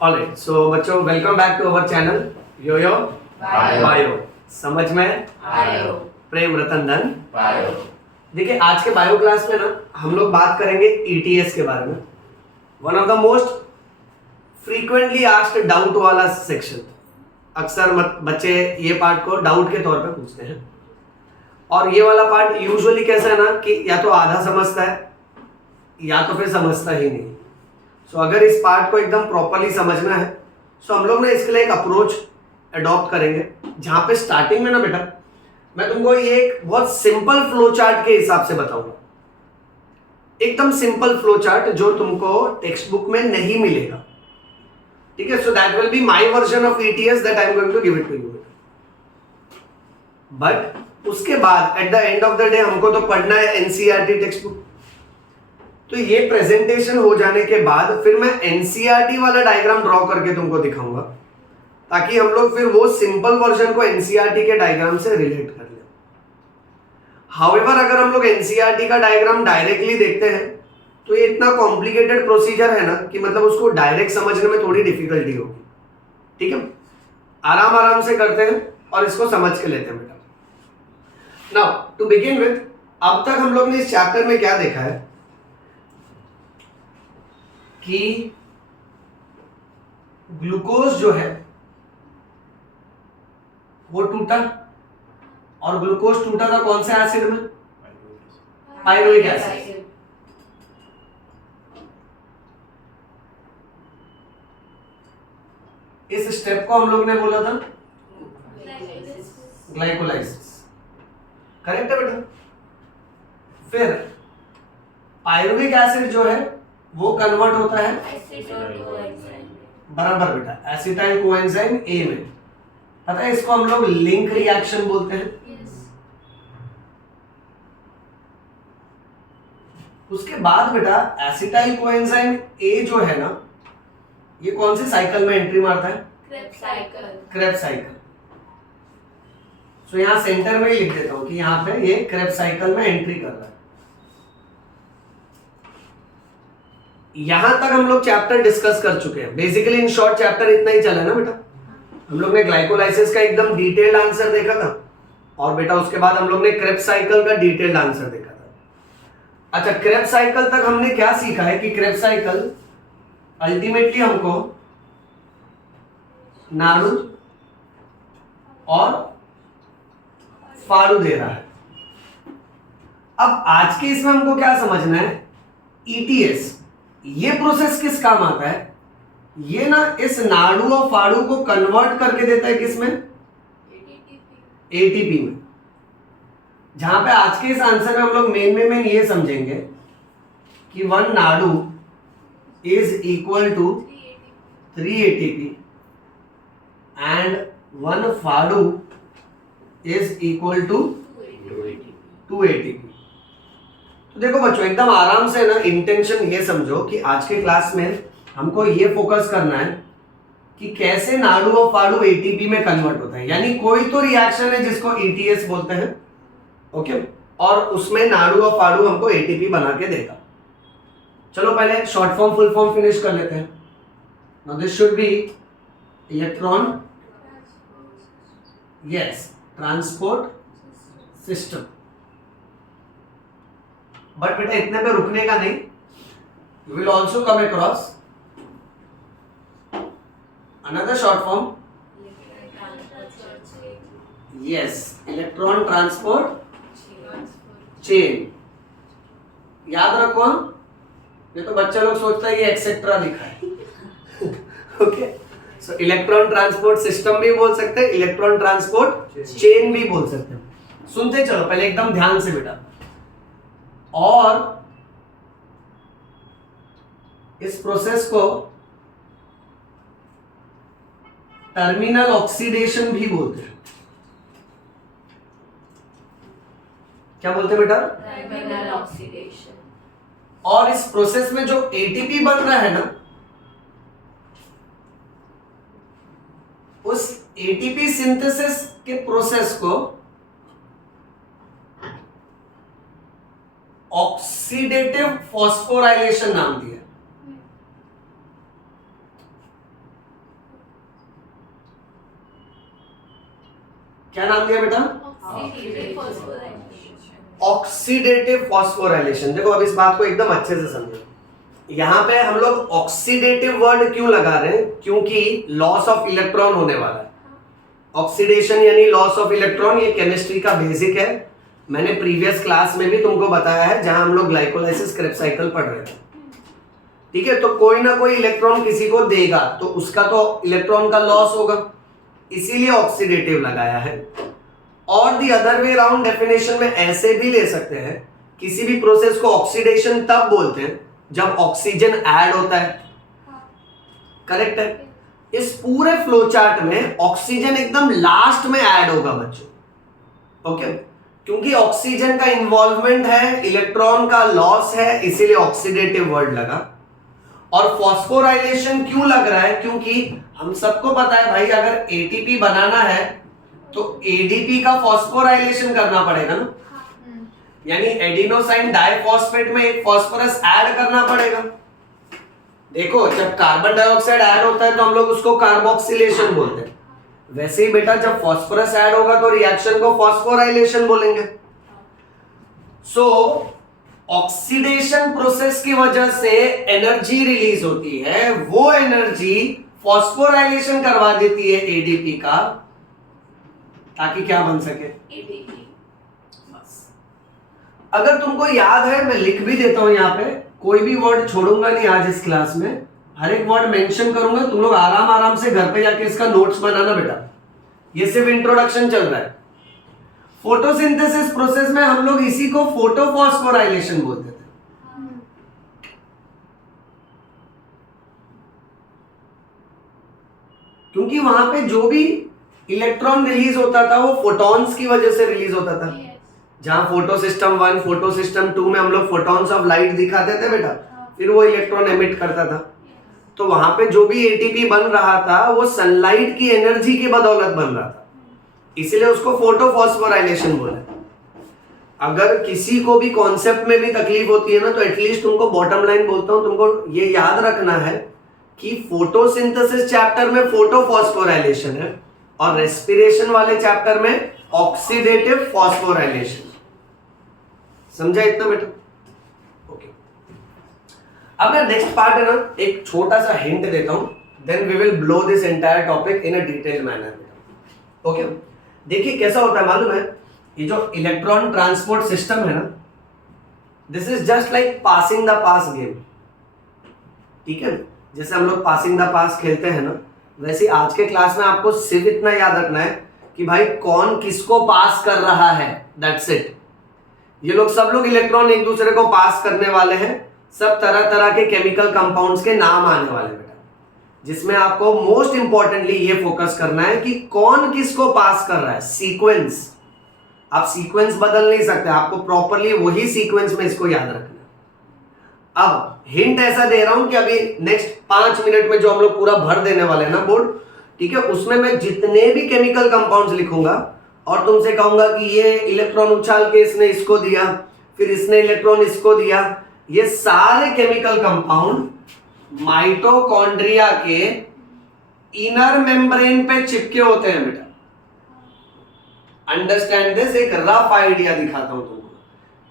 Alright, so बच्चों welcome back to our channel yo bio. समझ में आयो। प्रेम रतन धन बायो। देखिए, आज के बायो क्लास में ना हम लोग बात करेंगे ईटीएस के बारे में। One of the most frequently asked doubt वाला सेक्शन। अक्सर बच्चे ये पार्ट को डाउट के तौर पे पूछते हैं, और ये वाला पार्ट यूजुअली कैसा है ना कि या तो आधा समझता है या तो फिर समझता ही नहीं। सो अगर इस पार्ट को एकदम प्रॉपरली समझना है सो हम लोग ने इसके लिए एक अप्रोच अडॉप्ट करेंगे, जहां पे स्टार्टिंग में ना बेटा मैं तुमको ये एक बहुत सिंपल फ्लो चार्ट के हिसाब से बताऊंगा। एकदम सिंपल फ्लो चार्ट जो तुमको टेक्स्ट बुक में नहीं मिलेगा। ठीक है, so that will be my version of ETS that I am going to give it to you. But उसके बाद at the end of the day हमको तो पढ़ना है एनसीईआरटी टेक्स्ट बुक। तो ये प्रेजेंटेशन हो जाने के बाद फिर मैं एनसीईआरटी वाला डायग्राम ड्रॉ करके तुमको दिखाऊंगा, ताकि हम लोग फिर वो सिंपल वर्जन को एनसीईआरटी के डायग्राम से रिलेट कर लें। हाउएवर अगर हम लोग एनसीईआरटी का डायग्राम डायरेक्टली देखते हैं तो ये इतना कॉम्प्लिकेटेड प्रोसीजर है ना कि मतलब उसको डायरेक्ट समझने में थोड़ी डिफिकल्टी होगी। ठीक है, आराम आराम से करते हैं और इसको समझ के लेते हैं बेटा। नाउ टू बिगिन विथ, अब तक हम लोग ने इस चैप्टर में क्या देखा है कि ग्लूकोज जो है वो टूटा, और ग्लूकोज टूटा था कौन से एसिड में? Pyruvic acid. इस स्टेप को हम लोग ने बोला था ग्लाइकोलाइसिस। करेक्ट है बेटा। फिर पायरुविक एसिड जो है वो कन्वर्ट होता है बराबर बेटा एसिटाइल कोएंजाइम ए में। पता है इसको हम लोग लिंक रिएक्शन बोलते हैं। उसके बाद बेटा एसिटाइल कोएंजाइम ए जो है ना, ये कौन से साइकिल में एंट्री मारता है? Krebs cycle. सो यहां सेंटर में ही लिख देता हूं कि यहां पे ये क्रेब्स साइकिल में एंट्री कर रहा है। यहां तक हम लोग चैप्टर डिस्कस कर चुके हैं। बेसिकली इन शॉर्ट चैप्टर इतना ही चला ना बेटा। हम लोग ने ग्लाइकोलाइसिस का एकदम डिटेल्ड आंसर देखा था, और बेटा उसके बाद हम लोग ने क्रेब्स साइकिल का डिटेल्ड आंसर देखा था। अच्छा, क्रेब्स साइकिल तक हमने क्या सीखा है कि क्रेब्स साइकिल अल्टीमेटली हमको नाड़ू और फाड़ू दे रहा है। अब आज के इसमें हमको क्या समझना है, ईटीएस ये प्रोसेस किस काम आता है? ये ना इस नाड़ू और फाड़ू को कन्वर्ट करके देता है किसमें? एटीपी में। जहां पे आज के इस आंसर में हम लोग मेन ये समझेंगे कि one NADH is equal to 3 ATP and one FADH is equal to 2 ATP. तो देखो बच्चों, एकदम आराम से ना इंटेंशन ये समझो कि आज के क्लास में हमको ये फोकस करना है कि कैसे नाड़ू और फाड़ू एटीपी में कन्वर्ट होता है। यानी कोई तो रिएक्शन है जिसको ईटीएस बोलते हैं, ओके, और उसमें नाड़ू और फाड़ू हमको एटीपी बना के देगा। चलो पहले short form full form finish कर लेते हैं। Now this should be electron yes transport system. But बेटा इतने पे रुकने का नहीं, you will also come across another short form, yes, electron transport chain। याद रखो, ये तो बच्चा लोग सोचता है कि एक्सेट्रा लिखा है। ओके, सो इलेक्ट्रॉन ट्रांसपोर्ट सिस्टम भी बोल सकते हैं, इलेक्ट्रॉन ट्रांसपोर्ट चेन भी बोल सकते हैं। सुनते चलो पहले एकदम ध्यान से बेटा। और इस प्रोसेस को टर्मिनल ऑक्सीडेशन भी बोलते हैं। क्या बोलते हैं बेटा? Terminal oxidation. और इस प्रोसेस में जो एटीपी बन रहा है ना, उस एटीपी सिंथेसिस के प्रोसेस को ऑक्सीडेटिव फॉस्फोराइलेशन नाम दिया। क्या नाम दिया बेटा? Oxidative phosphorylation. Oxidative phosphorylation. देखो अब इस बात को एकदम अच्छे से समझो। यहाँ पे हम लोग ऑक्सीडेटिव वर्ड क्यों लगा रहे हैं? क्योंकि लॉस ऑफ इलेक्ट्रॉन होने वाला है। ऑक्सीडेशन यानी लॉस ऑफ इलेक्ट्रॉन, ये केमिस्ट्री का बेसिक है। मैंने प्रीवियस क्लास में भी तुमको बताया है जहां हम लोग ग्लाइकोलाइसिस क्रेब्स साइकिल पढ़ रहे थे। ठीक है, तो कोई ना कोई इलेक्ट्रॉन किसी को देगा तो उसका तो इलेक्ट्रॉन का लॉस होगा, इसीलिए ऑक्सीडेटिव लगाया है। और the other way around definition में ऐसे भी ले सकते हैं, किसी भी प्रोसेस को ऑक्सीडेशन तब बोलते हैं जब ऑक्सीजन ऐड होता है। करेक्ट है। इस पूरे फ्लो चार्ट में ऑक्सीजन एकदम लास्ट में ऐड होगा बच्चों। ओके, क्योंकि ऑक्सीजन का इन्वॉल्वमेंट है, इलेक्ट्रॉन का लॉस है, इसीलिए ऑक्सीडेटिव वर्ड लगा। और फॉस्फोराइलेशन क्यों लग रहा है? क्योंकि हम सबको पता है भाई, अगर एटीपी बनाना है तो एडीपी का फॉस्फोराइलेशन करना पड़ेगा ना, यानी एडिनोसाइन डाइफॉस्फेट में एक फॉस्फोरस ऐड करना पड़ेगा। देखो जब कार्बन डाइऑक्साइड ऐड होता है तो हम लोग उसको कार्बोक्सिलेशन बोलते हैं। वैसे ही बेटा जब फॉस्फोरस ऐड होगा तो रिएक्शन को फॉस्फोराइलेशन बोलेंगे। सो ऑक्सीडेशन प्रोसेस की वजह से एनर्जी रिलीज होती है, वो एनर्जी फॉस्फोराइलेशन करवा देती है एडीपी का, ताकि क्या बन सके? ATP. अगर तुमको याद है, मैं लिख भी देता हूं यहाँ पे, कोई भी वर्ड छोड़ूंगा नहीं आज इस क्लास में, हर एक वर्ड मेंशन करूंगा। तुम लोग आराम आराम से घर पे जाके इसका नोट्स बनाना बेटा, ये सिर्फ इंट्रोडक्शन चल रहा है। फोटोसिंथेसिस प्रोसेस में हम लोग इसी को फोटोफॉस्फोराइलेशन बोलते थे। क्योंकि वहां पे जो भी इलेक्ट्रॉन रिलीज होता था वो फोटॉन्स की वजह से रिलीज होता था। जहां फोटो सिस्टम 1, फोटो सिस्टम 2 में हम लोग फोटॉन्स ऑफ लाइट दिखाते थे बेटा, फिर वो इलेक्ट्रॉन एमिट करता था। तो वहां पे जो भी एटीपी बन रहा था वो सनलाइट की एनर्जी की बदौलत बन रहा था, इसीलिए उसको फोटोफॉस्फोराइलेशन बोला। अगर किसी को भी कॉन्सेप्ट में भी तकलीफ होती है ना, तो एटलीस्ट तुमको बॉटम लाइन बोलता हूं, तुमको ये याद रखना है कि फोटोसिंथेसिस चैप्टर में फोटोफॉस्फोराइलेशन है और रेस्पिरेशन वाले चैप्टर में ऑक्सीडेटिव फॉस्फोराइलेशन। समझा इतना बेटा? ओके, अब मैं नेक्स्ट पार्ट है ना, एक छोटा सा हिंट देता हूं, then we will blow this entire topic in a detailed manner. Okay, देखिए कैसा होता है मालूम है, ये जो इलेक्ट्रॉन ट्रांसपोर्ट सिस्टम है ना, this is just like passing the pass game. ठीक है, जैसे हम लोग पासिंग द पास खेलते हैं ना, वैसे आज के क्लास में आपको सिर्फ इतना याद रखना है कि भाई कौन किसको पास कर रहा है, दैट्स इट। ये लोग सब लोग इलेक्ट्रॉन एक दूसरे को पास करने वाले हैं, सब तरह तरह के केमिकल कंपाउंड्स के नाम आने वाले बेटा, जिसमें आपको मोस्ट इंपॉर्टेंटली ये फोकस करना है कि कौन किसको पास कर रहा है। सीक्वेंस, आप सीक्वेंस बदल नहीं सकते, आपको प्रॉपरली वही सीक्वेंस में इसको याद रखना है। अब हिंट ऐसा दे रहा हूं कि अभी नेक्स्ट 5 मिनट में जो हम लोग पूरा भर देने वाले हैं ना बोर्ड, ठीक है, उसमें मैं जितने भी केमिकल कंपाउंड्स लिखूंगा और तुमसे कहूंगा कि ये इलेक्ट्रॉन उछाल के इसने इसको दिया, फिर इसने इलेक्ट्रॉन इसको दिया, ये सारे केमिकल कंपाउंड माइटोकॉन्ड्रिया के इनर मेम्ब्रेन पे चिपके होते हैं बेटा। अंडरस्टैंड दिस, एक रफ आइडिया दिखाता हूं तुमको।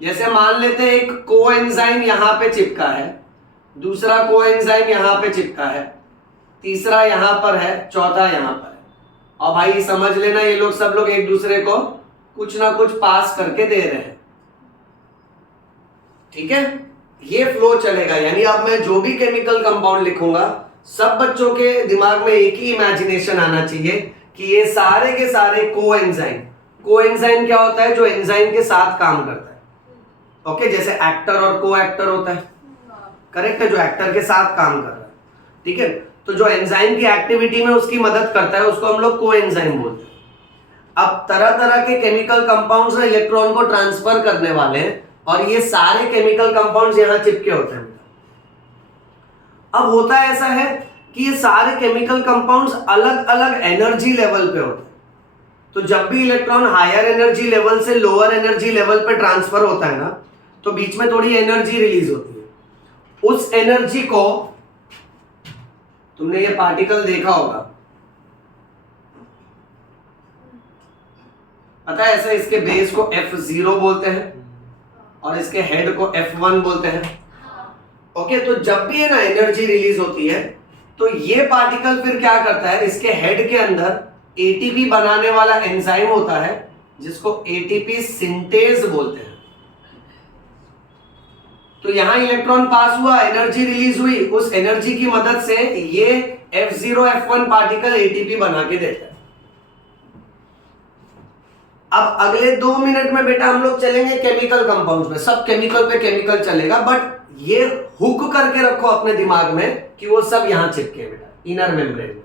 जैसे मान लेते हैं एक कोएंजाइम यहां पे चिपका है, दूसरा कोएंजाइम यहां पे चिपका है, तीसरा यहां पर है, चौथा यहां पर है, और भाई समझ लेना ये लोग सब लोग एक दूसरे को कुछ ना कुछ पास करके दे रहे हैं। ठीक है, ये फ्लो चलेगा। यानी अब मैं जो भी केमिकल कंपाउंड लिखूंगा, सब बच्चों के दिमाग में एक ही इमेजिनेशन आना चाहिए कि ये सारे के सारे कोएंजाइम। कोएंजाइम क्या होता है? जो एंजाइम के साथ काम करता है। ओके, जैसे एक्टर और को एक्टर होता है, करेक्ट है, जो एक्टर के साथ काम कर रहा है। ठीक है, तो जो एंजाइम की एक्टिविटी में उसकी मदद करता है उसको हम लोग कोएंजाइम बोलते हैं। अब तरह तरह के केमिकल कंपाउंड्स ना इलेक्ट्रॉन को ट्रांसफर करने वाले हैं, और ये सारे केमिकल कंपाउंड्स यहां चिपके होते हैं। अब होता ऐसा है कि ये सारे केमिकल कंपाउंड्स अलग अलग एनर्जी लेवल पे होते हैं। तो जब भी इलेक्ट्रॉन हायर एनर्जी लेवल से लोअर एनर्जी लेवल पे ट्रांसफर होता है ना, तो बीच में थोड़ी एनर्जी रिलीज होती है। उस एनर्जी को, तुमने ये पार्टिकल देखा होगा, पता है, ऐसा इसके बेस को F0 बोलते हैं और इसके हेड को F1 बोलते हैं। ओके, तो जब भी है ना एनर्जी रिलीज होती है तो ये पार्टिकल फिर क्या करता है, इसके हेड के अंदर एटीपी बनाने वाला एंजाइम होता है जिसको एटीपी सिंथेज बोलते हैं। तो यहां इलेक्ट्रॉन पास हुआ, एनर्जी रिलीज हुई, उस एनर्जी की मदद से ये F0 F1 पार्टिकल एटीपी बना के देता है। अब अगले 2 मिनट में बेटा हम लोग चलेंगे केमिकल कंपाउंड्स में, सब केमिकल पे केमिकल चलेगा, बट ये हुक करके रखो अपने दिमाग में कि वो सब यहां चिपके बेटा इनर मेम्ब्रेन में,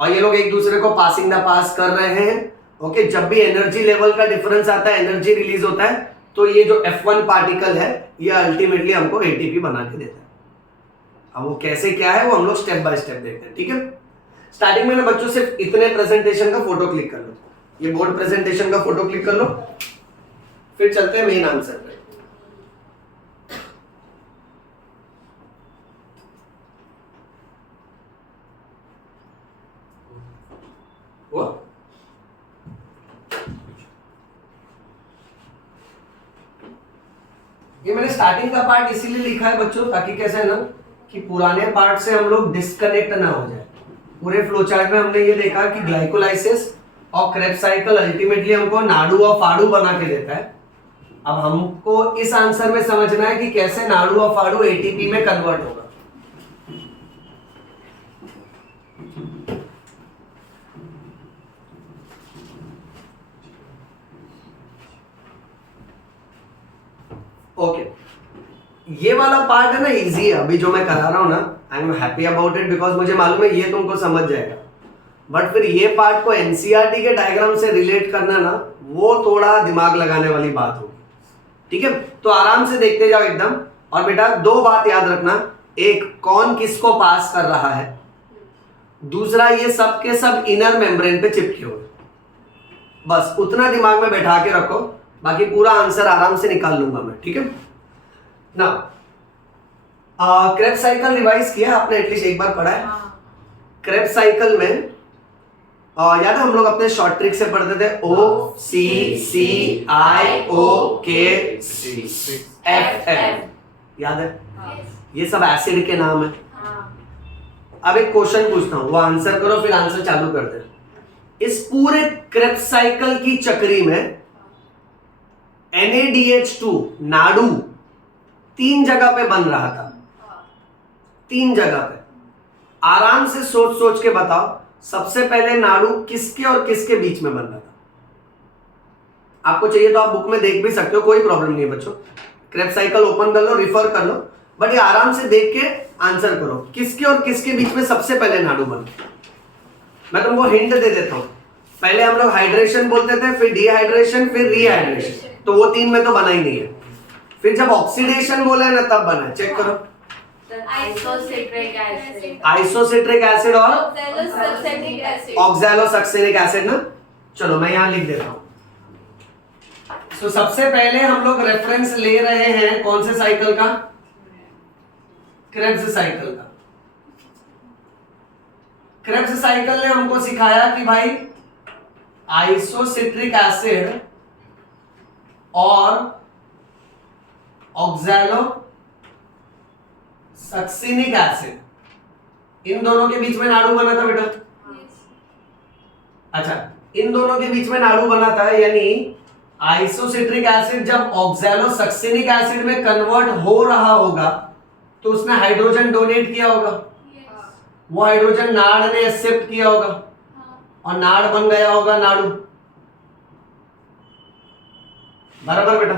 और ये लोग एक दूसरे को पासिंग द पास कर रहे हैं। ओके, जब भी एनर्जी लेवल का डिफरेंस आता है, एनर्जी रिलीज होता है, तो ये जो F1 पार्टिकल है ये अल्टीमेटली हमको एटीपी बना के देता है। अब वो कैसे क्या है वो हम लोग स्टेप बाय स्टेप देखते हैं, ठीक है। स्टार्टिंग में ना बच्चों सिर्फ इतने प्रेजेंटेशन का फोटो क्लिक कर लो, ये बोर्ड प्रेजेंटेशन का फोटो क्लिक कर लो, फिर चलते हैं मेन आंसर पे। ये मैंने स्टार्टिंग का पार्ट इसीलिए लिखा है बच्चों, ताकि कैसे है ना कि पुराने पार्ट से हम लोग डिस्कनेक्ट ना हो जाए। पूरे फ्लो चार्ट में हमने ये देखा कि ग्लाइकोलाइसिस और क्रेब्स साइकिल अल्टीमेटली हमको नाडू और फाड़ू बना के देता है। अब हमको इस आंसर में समझना है कि कैसे नाडू और फाड़ू एटीपी में कन्वर्ट होगा। ओके, ये वाला पार्ट है ना इजी है अभी जो मैं करा रहा हूं ना, I am happy about it because मुझे मालूम है ये तुमको समझ जाएगा। बट फिर ये पार्ट को एनसीईआरटी के डायग्राम से रिलेट करना ना, वो थोड़ा दिमाग लगाने वाली बात होगी, ठीक है। तो आराम से देखते जाओ एकदम। और बेटा 2 बात याद रखना, एक कौन किसको पास कर रहा है, दूसरा ये सब के सब इनर मेम्ब्रेन पे चिपके हुए, बस उतना दिमाग में बैठा के रखो, बाकी पूरा आंसर आराम से निकाल लूंगा मैं, ठीक है ना। क्रेब्स साइकिल रिवाइज किया आपने, एटलीस्ट एक बार पढ़ा है। क्रेब्स साइकिल में याद है हम लोग अपने शॉर्ट ट्रिक से पढ़ते थे OCCIOKCFF, याद है? ये सब एसिड के नाम है। अब एक क्वेश्चन पूछता हूं, वो आंसर करो, फिर आंसर चालू करते हैं। इस पूरे क्रेब्स साइकिल की चक्री में NaDH2 नाडू 3 जगह पे बन रहा था, 3 जगह पे। आराम से सोच सोच के बताओ, सबसे पहले नाडू किसके और किसके बीच में बन रहा था? आपको चाहिए तो आप बुक में देख भी सकते हो, कोई प्रॉब्लम नहीं है बच्चों। क्रेब्स साइकिल ओपन कर लो, रिफर कर लो, बट ये आराम से देख के आंसर करो, किसके और किसके बीच में सबसे पहले नाडू बना। मैं तुमको हिंट दे देता हूं, पहले हम लोग हाइड्रेशन बोलते थे, फिर डिहाइड्रेशन, फिर रीहाइड्रेशन, तो वो 3 में तो बना ही नहीं है। फिर जब ऑक्सीडेशन बोला ना तब बना, चेक करो। आइसोसिट्रिक एसिड और ऑक्सैलोसक्सेनिक एसिड ना। चलो मैं यहां लिख देता हूं। तो सबसे पहले हम लोग रेफरेंस ले रहे हैं कौन से साइकिल का? क्रेब्स साइकिल का। क्रेब्स साइकिल ने हमको सिखाया कि भाई आइसोसिट्रिक एसिड और ऑक्सैलोसक्सेनिक एसिड, इन दोनों के बीच में नाडू बना था बेटा। अच्छा, इन दोनों के बीच में नाडू बना था, यानी आइसोसिट्रिक एसिड जब ऑक्सैलोसक्सेनिक एसिड में कन्वर्ट हो रहा होगा तो उसने हाइड्रोजन डोनेट किया होगा, वो हाइड्रोजन नाड़ ने एक्सेप्ट किया होगा और नाड़ बन गया होगा नाडू। बराबर बेटा?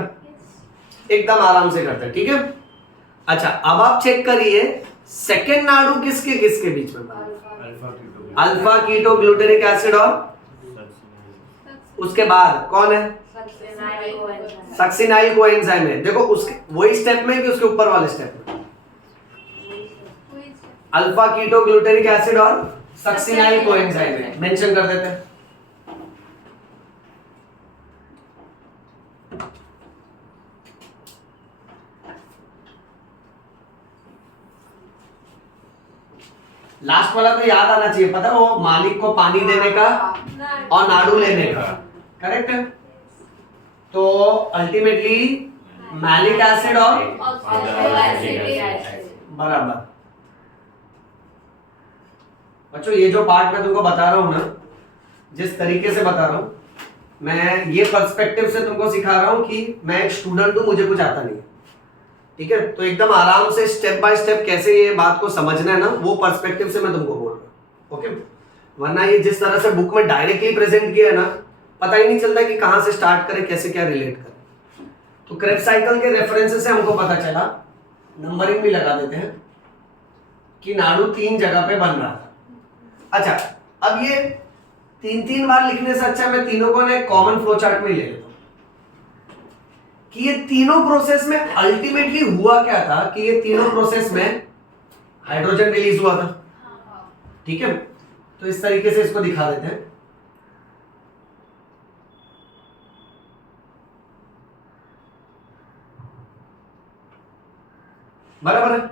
एकदम आराम से करते हैं, ठीक है। अच्छा, अब आप चेक करिए सेकेंड नाडू किसके किसके बीच में बना? अल्फा कीटो ग्लूटेरिक एसिड और उसके बाद कौन है? सक्सिनाइल कोएंजाइम है। देखो उसके वही स्टेप में कि उसके ऊपर वाले स्टेप में? अल्फा कीटो ग्लूटेरिक एसिड और सक्सिनाइल कोएंजाइम है, मेंशन कर देते हैं। लास्ट वाला तो याद आना चाहिए, पता है वो मालिक को पानी देने का और नाडू लेने का। करेक्ट है? तो अल्टीमेटली मैलिक एसिड और बराबर। बच्चों ये जो पार्ट मैं तुमको बता रहा हूं ना, जिस तरीके से बता रहा हूं, मैं ये पर्सपेक्टिव से तुमको सिखा रहा हूं कि मैं एक स्टूडेंट हूं, मुझे कुछ आता नहीं है, ठीक है? तो एकदम आराम से स्टेप बाय स्टेप कैसे ये बात को समझना है ना, वो पर्सपेक्टिव से मैं तुमको बोल रहा हूं, ओके? वरना ये जिस तरह से बुक में डायरेक्टली प्रेजेंट किया है ना, पता ही नहीं चलता कि कहां से स्टार्ट करें, कैसे क्या रिलेट करें। तो क्रेब्स साइकिल के रेफरेंसेस से हमको पता चला, नंबरिंग भी लगा देते हैं, कि नाड़ू 3 जगह पे बन रहा था। अच्छा, अब ये 3 बार लिखने से अच्छा मैं तीनों को ना कॉमन फ्लो चार्ट में ले लेता हूं कि ये तीनों प्रोसेस में अल्टीमेटली हुआ क्या था, कि ये तीनों प्रोसेस में हाइड्रोजन रिलीज हुआ था, ठीक है? तो इस तरीके से इसको दिखा देते हैं। बराबर है?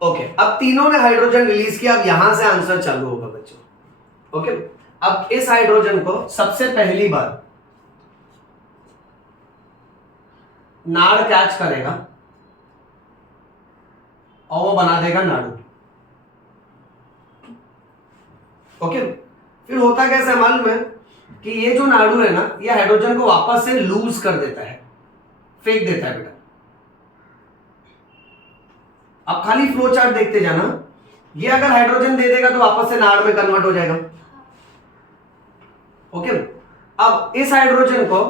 ओके, अब तीनों ने हाइड्रोजन रिलीज किया, अब यहां से आंसर चालू होगा बच्चों, ओके? अब इस हाइड्रोजन को सबसे पहली बार नाड़ कैच करेगा और वो बना देगा नाड़ू, ओके? फिर होता कैसा है मालूम है, कि ये जो नाड़ू है ना, ये हाइड्रोजन को वापस से लूज कर देता है, फेंक देता है बेटा। अब खाली फ्लो चार्ट देखते जाना, ये अगर हाइड्रोजन दे देगा तो वापस से नाड़ में कन्वर्ट हो जाएगा, ओके? अब इस हाइड्रोजन को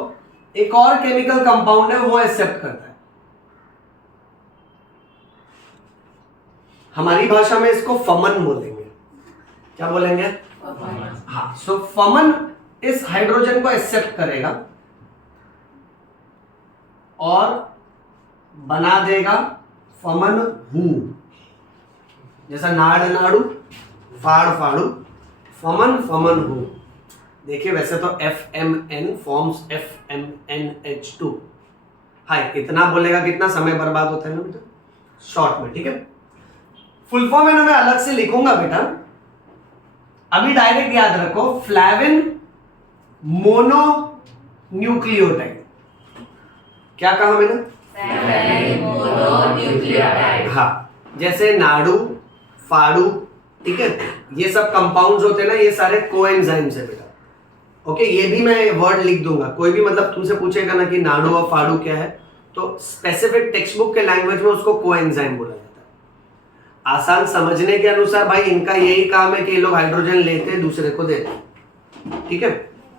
एक और केमिकल कंपाउंड है वो एक्सेप्ट करता है, हमारी भाषा में इसको फमन बोलेंगे। क्या बोलेंगे? हाँ, सो फमन इस हाइड्रोजन को एक्सेप्ट करेगा और बना देगा फमन हु, जैसा नाड़ नाड़ू, फाड़ फाड़ू, फमन फमन हु। देखिए वैसे तो FMN फॉर्म्स FMNH2। हाय, इतना बोलेगा कितना समय बर्बाद होता है ना बेटा, शॉर्ट में, ठीक है? फुल फॉर्म है ना, मैं अलग से लिखूंगा बेटा, अभी डायरेक्ट याद रखो, फ्लैविन मोनो न्यूक्लियोटाइड। क्या कहा मैंने? हाँ, जैसे नाड़ू, फाड़ू, ठीक है, ये सब कंपाउंड्स होते हैं ना, ये सारे कोएंजाइम्स है बेटा, ओके? ये भी मैं वर्ड लिख दूंगा, कोई भी मतलब तुमसे पूछेगा ना कि नाड़ू और फाड़ू क्या है, तो स्पेसिफिक टेक्स्ट बुक के लैंग्वेज में उसको कोएंजाइम बोला जाता है। आसान समझने के अनुसार भाई इनका यही काम है कि ये लोग हाइड्रोजन लेते हैं, दूसरे को देते हैं, ठीक है?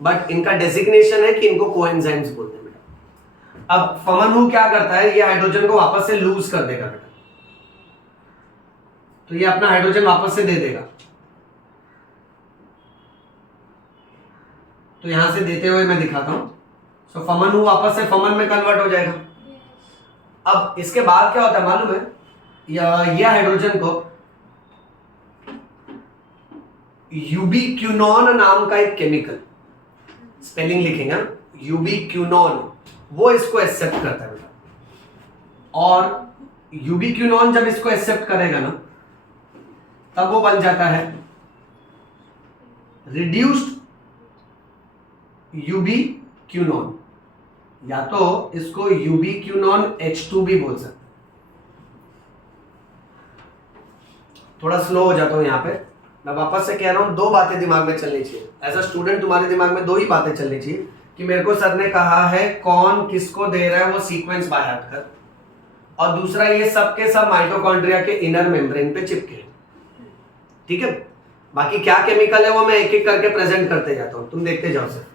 बट इनका डेजिग्नेशन है कि इनको कोएंजाइम्स बोलते हैं बेटा। अब फमन हु क्या करता है, ये हाइड्रोजन को वापस से लूज कर देगा बेटा, तो ये अपना हाइड्रोजन वापस से दे देगा, तो यहां से देते हुए मैं दिखाता हूं। सो फमन हु वापस से फमन में कन्वर्ट हो जाएगा। अब इसके बाद क्या होता है मालूम है, ये हाइड्रोजन को यूबिक्विनोन नाम का एक केमिकल, स्पेलिंग लिखेंगे यूबिक्विनोन, वो इसको एक्सेप्ट करता है बेटा। और यूबिक्विनोन जब इसको एक्सेप्ट करेगा ना, तब वो बन जाता है रिड्यूस्ड यूबिक्विनोन, या तो इसको यूबिक्विनोन H2 भी बोल सकते। थोड़ा स्लो हो जाता हूं यहां पे, मैं वापस से कह रहा हूं, 2 बातें दिमाग में चलनी चाहिए। एज अ स्टूडेंट तुम्हारे दिमाग में 2 ही बातें चलनी चाहिए, कि मेरे को सर ने कहा है कौन किसको दे रहा है वो सीक्वेंस बाय हार्ट कर, और दूसरा ये सब के सब माइटोकॉन्ड्रिया के इनर मेम्ब्रेन पे चिपके, ठीक है? बाकी क्या केमिकल है वो मैं एक एक करके प्रेजेंट करते जाता हूं, तुम देखते जाओ सर,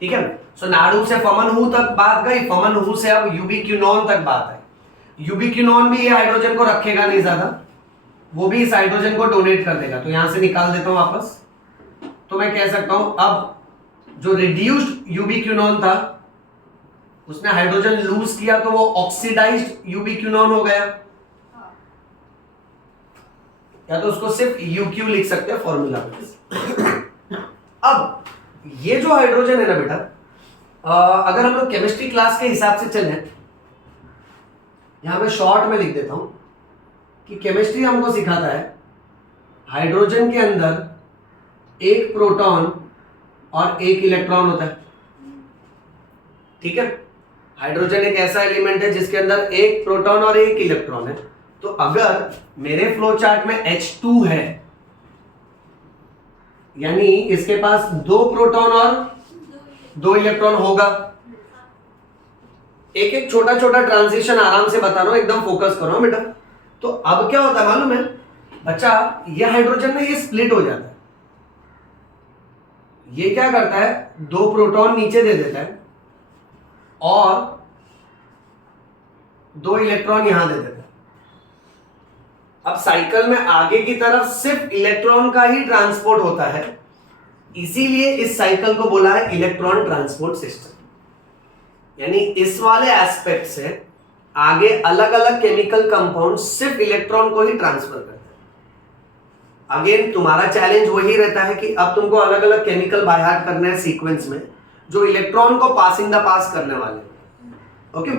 ठीक है? सो नाड़ू से फमन हु तक बात गई, फमन हु से अब यूबिक्विनोन तक बात है। यूबिक्विनोन भी ये हाइड्रोजन को रखेगा नहीं ज्यादा, वो भी इस हाइड्रोजन को डोनेट कर देगा, तो यहां से निकाल देता हूं वापस। तो मैं कह सकता हूं अब जो रिड्यूस्ड यूबिक्विनोन था उसने हाइड्रोजन लूज किया, तो वो ऑक्सीडाइज्ड यूबिक्विनोन हो गया, या तो उसको सिर्फ यूक्यू लिख सकते हैं फॉर्मूला में। अब ये जो हाइड्रोजन है ना बेटा, अगर हम लोग केमिस्ट्री क्लास के हिसाब से चलें, यहां मैं शॉर्ट में लिख देता हूं कि केमिस्ट्री हमको सिखाता है हाइड्रोजन के अंदर एक प्रोटॉन और एक इलेक्ट्रॉन होता है, ठीक है, हाइड्रोजन एक ऐसा एलिमेंट है जिसके अंदर एक प्रोटॉन और एक इलेक्ट्रॉन है। तो अगर मेरे फ्लो चार्ट में H2 है, यानी इसके पास 2 प्रोटॉन और 2 इलेक्ट्रॉन होगा। एक एक छोटा छोटा ट्रांजिशन आराम से बता रहा हूं, एकदम फोकस करो बेटा। तो अब क्या होता है मालूम है बच्चा, ये हाइड्रोजन में ये स्प्लिट हो जाता है। ये क्या करता है, 2 प्रोटॉन नीचे दे देता है और 2 इलेक्ट्रॉन यहां दे देता है। अब साइकिल में आगे की तरफ सिर्फ इलेक्ट्रॉन का ही ट्रांसपोर्ट होता है, इसीलिए इस साइकिल को बोला है इलेक्ट्रॉन ट्रांसपोर्ट सिस्टम। यानी इस वाले एस्पेक्ट से आगे अलग अलग केमिकल कंपाउंड सिर्फ इलेक्ट्रॉन को ही ट्रांसफर करते हैं। अगेन तुम्हारा चैलेंज वही रहता है कि अब तुमको अलग अलग केमिकल बाय हार्ट करने हैं सीक्वेंस में, जो इलेक्ट्रॉन को पासिंग द पास करने वाले हैं। ओके,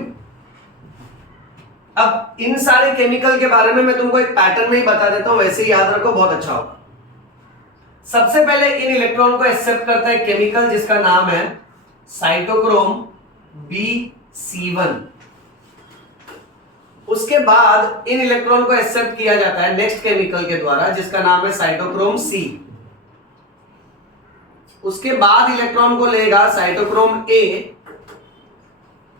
अब इन सारे केमिकल के बारे में मैं तुमको एक पैटर्न में ही बता देता हूं, वैसे ही याद रखो, बहुत अच्छा होगा। सबसे पहले इन इलेक्ट्रॉन को एक्सेप्ट करता है केमिकल जिसका नाम है साइटोक्रोम BC1। उसके बाद इन इलेक्ट्रॉन को एक्सेप्ट किया जाता है नेक्स्ट केमिकल के द्वारा जिसका नाम है साइटोक्रोम C। उसके बाद इलेक्ट्रॉन को लेगा साइटोक्रोम A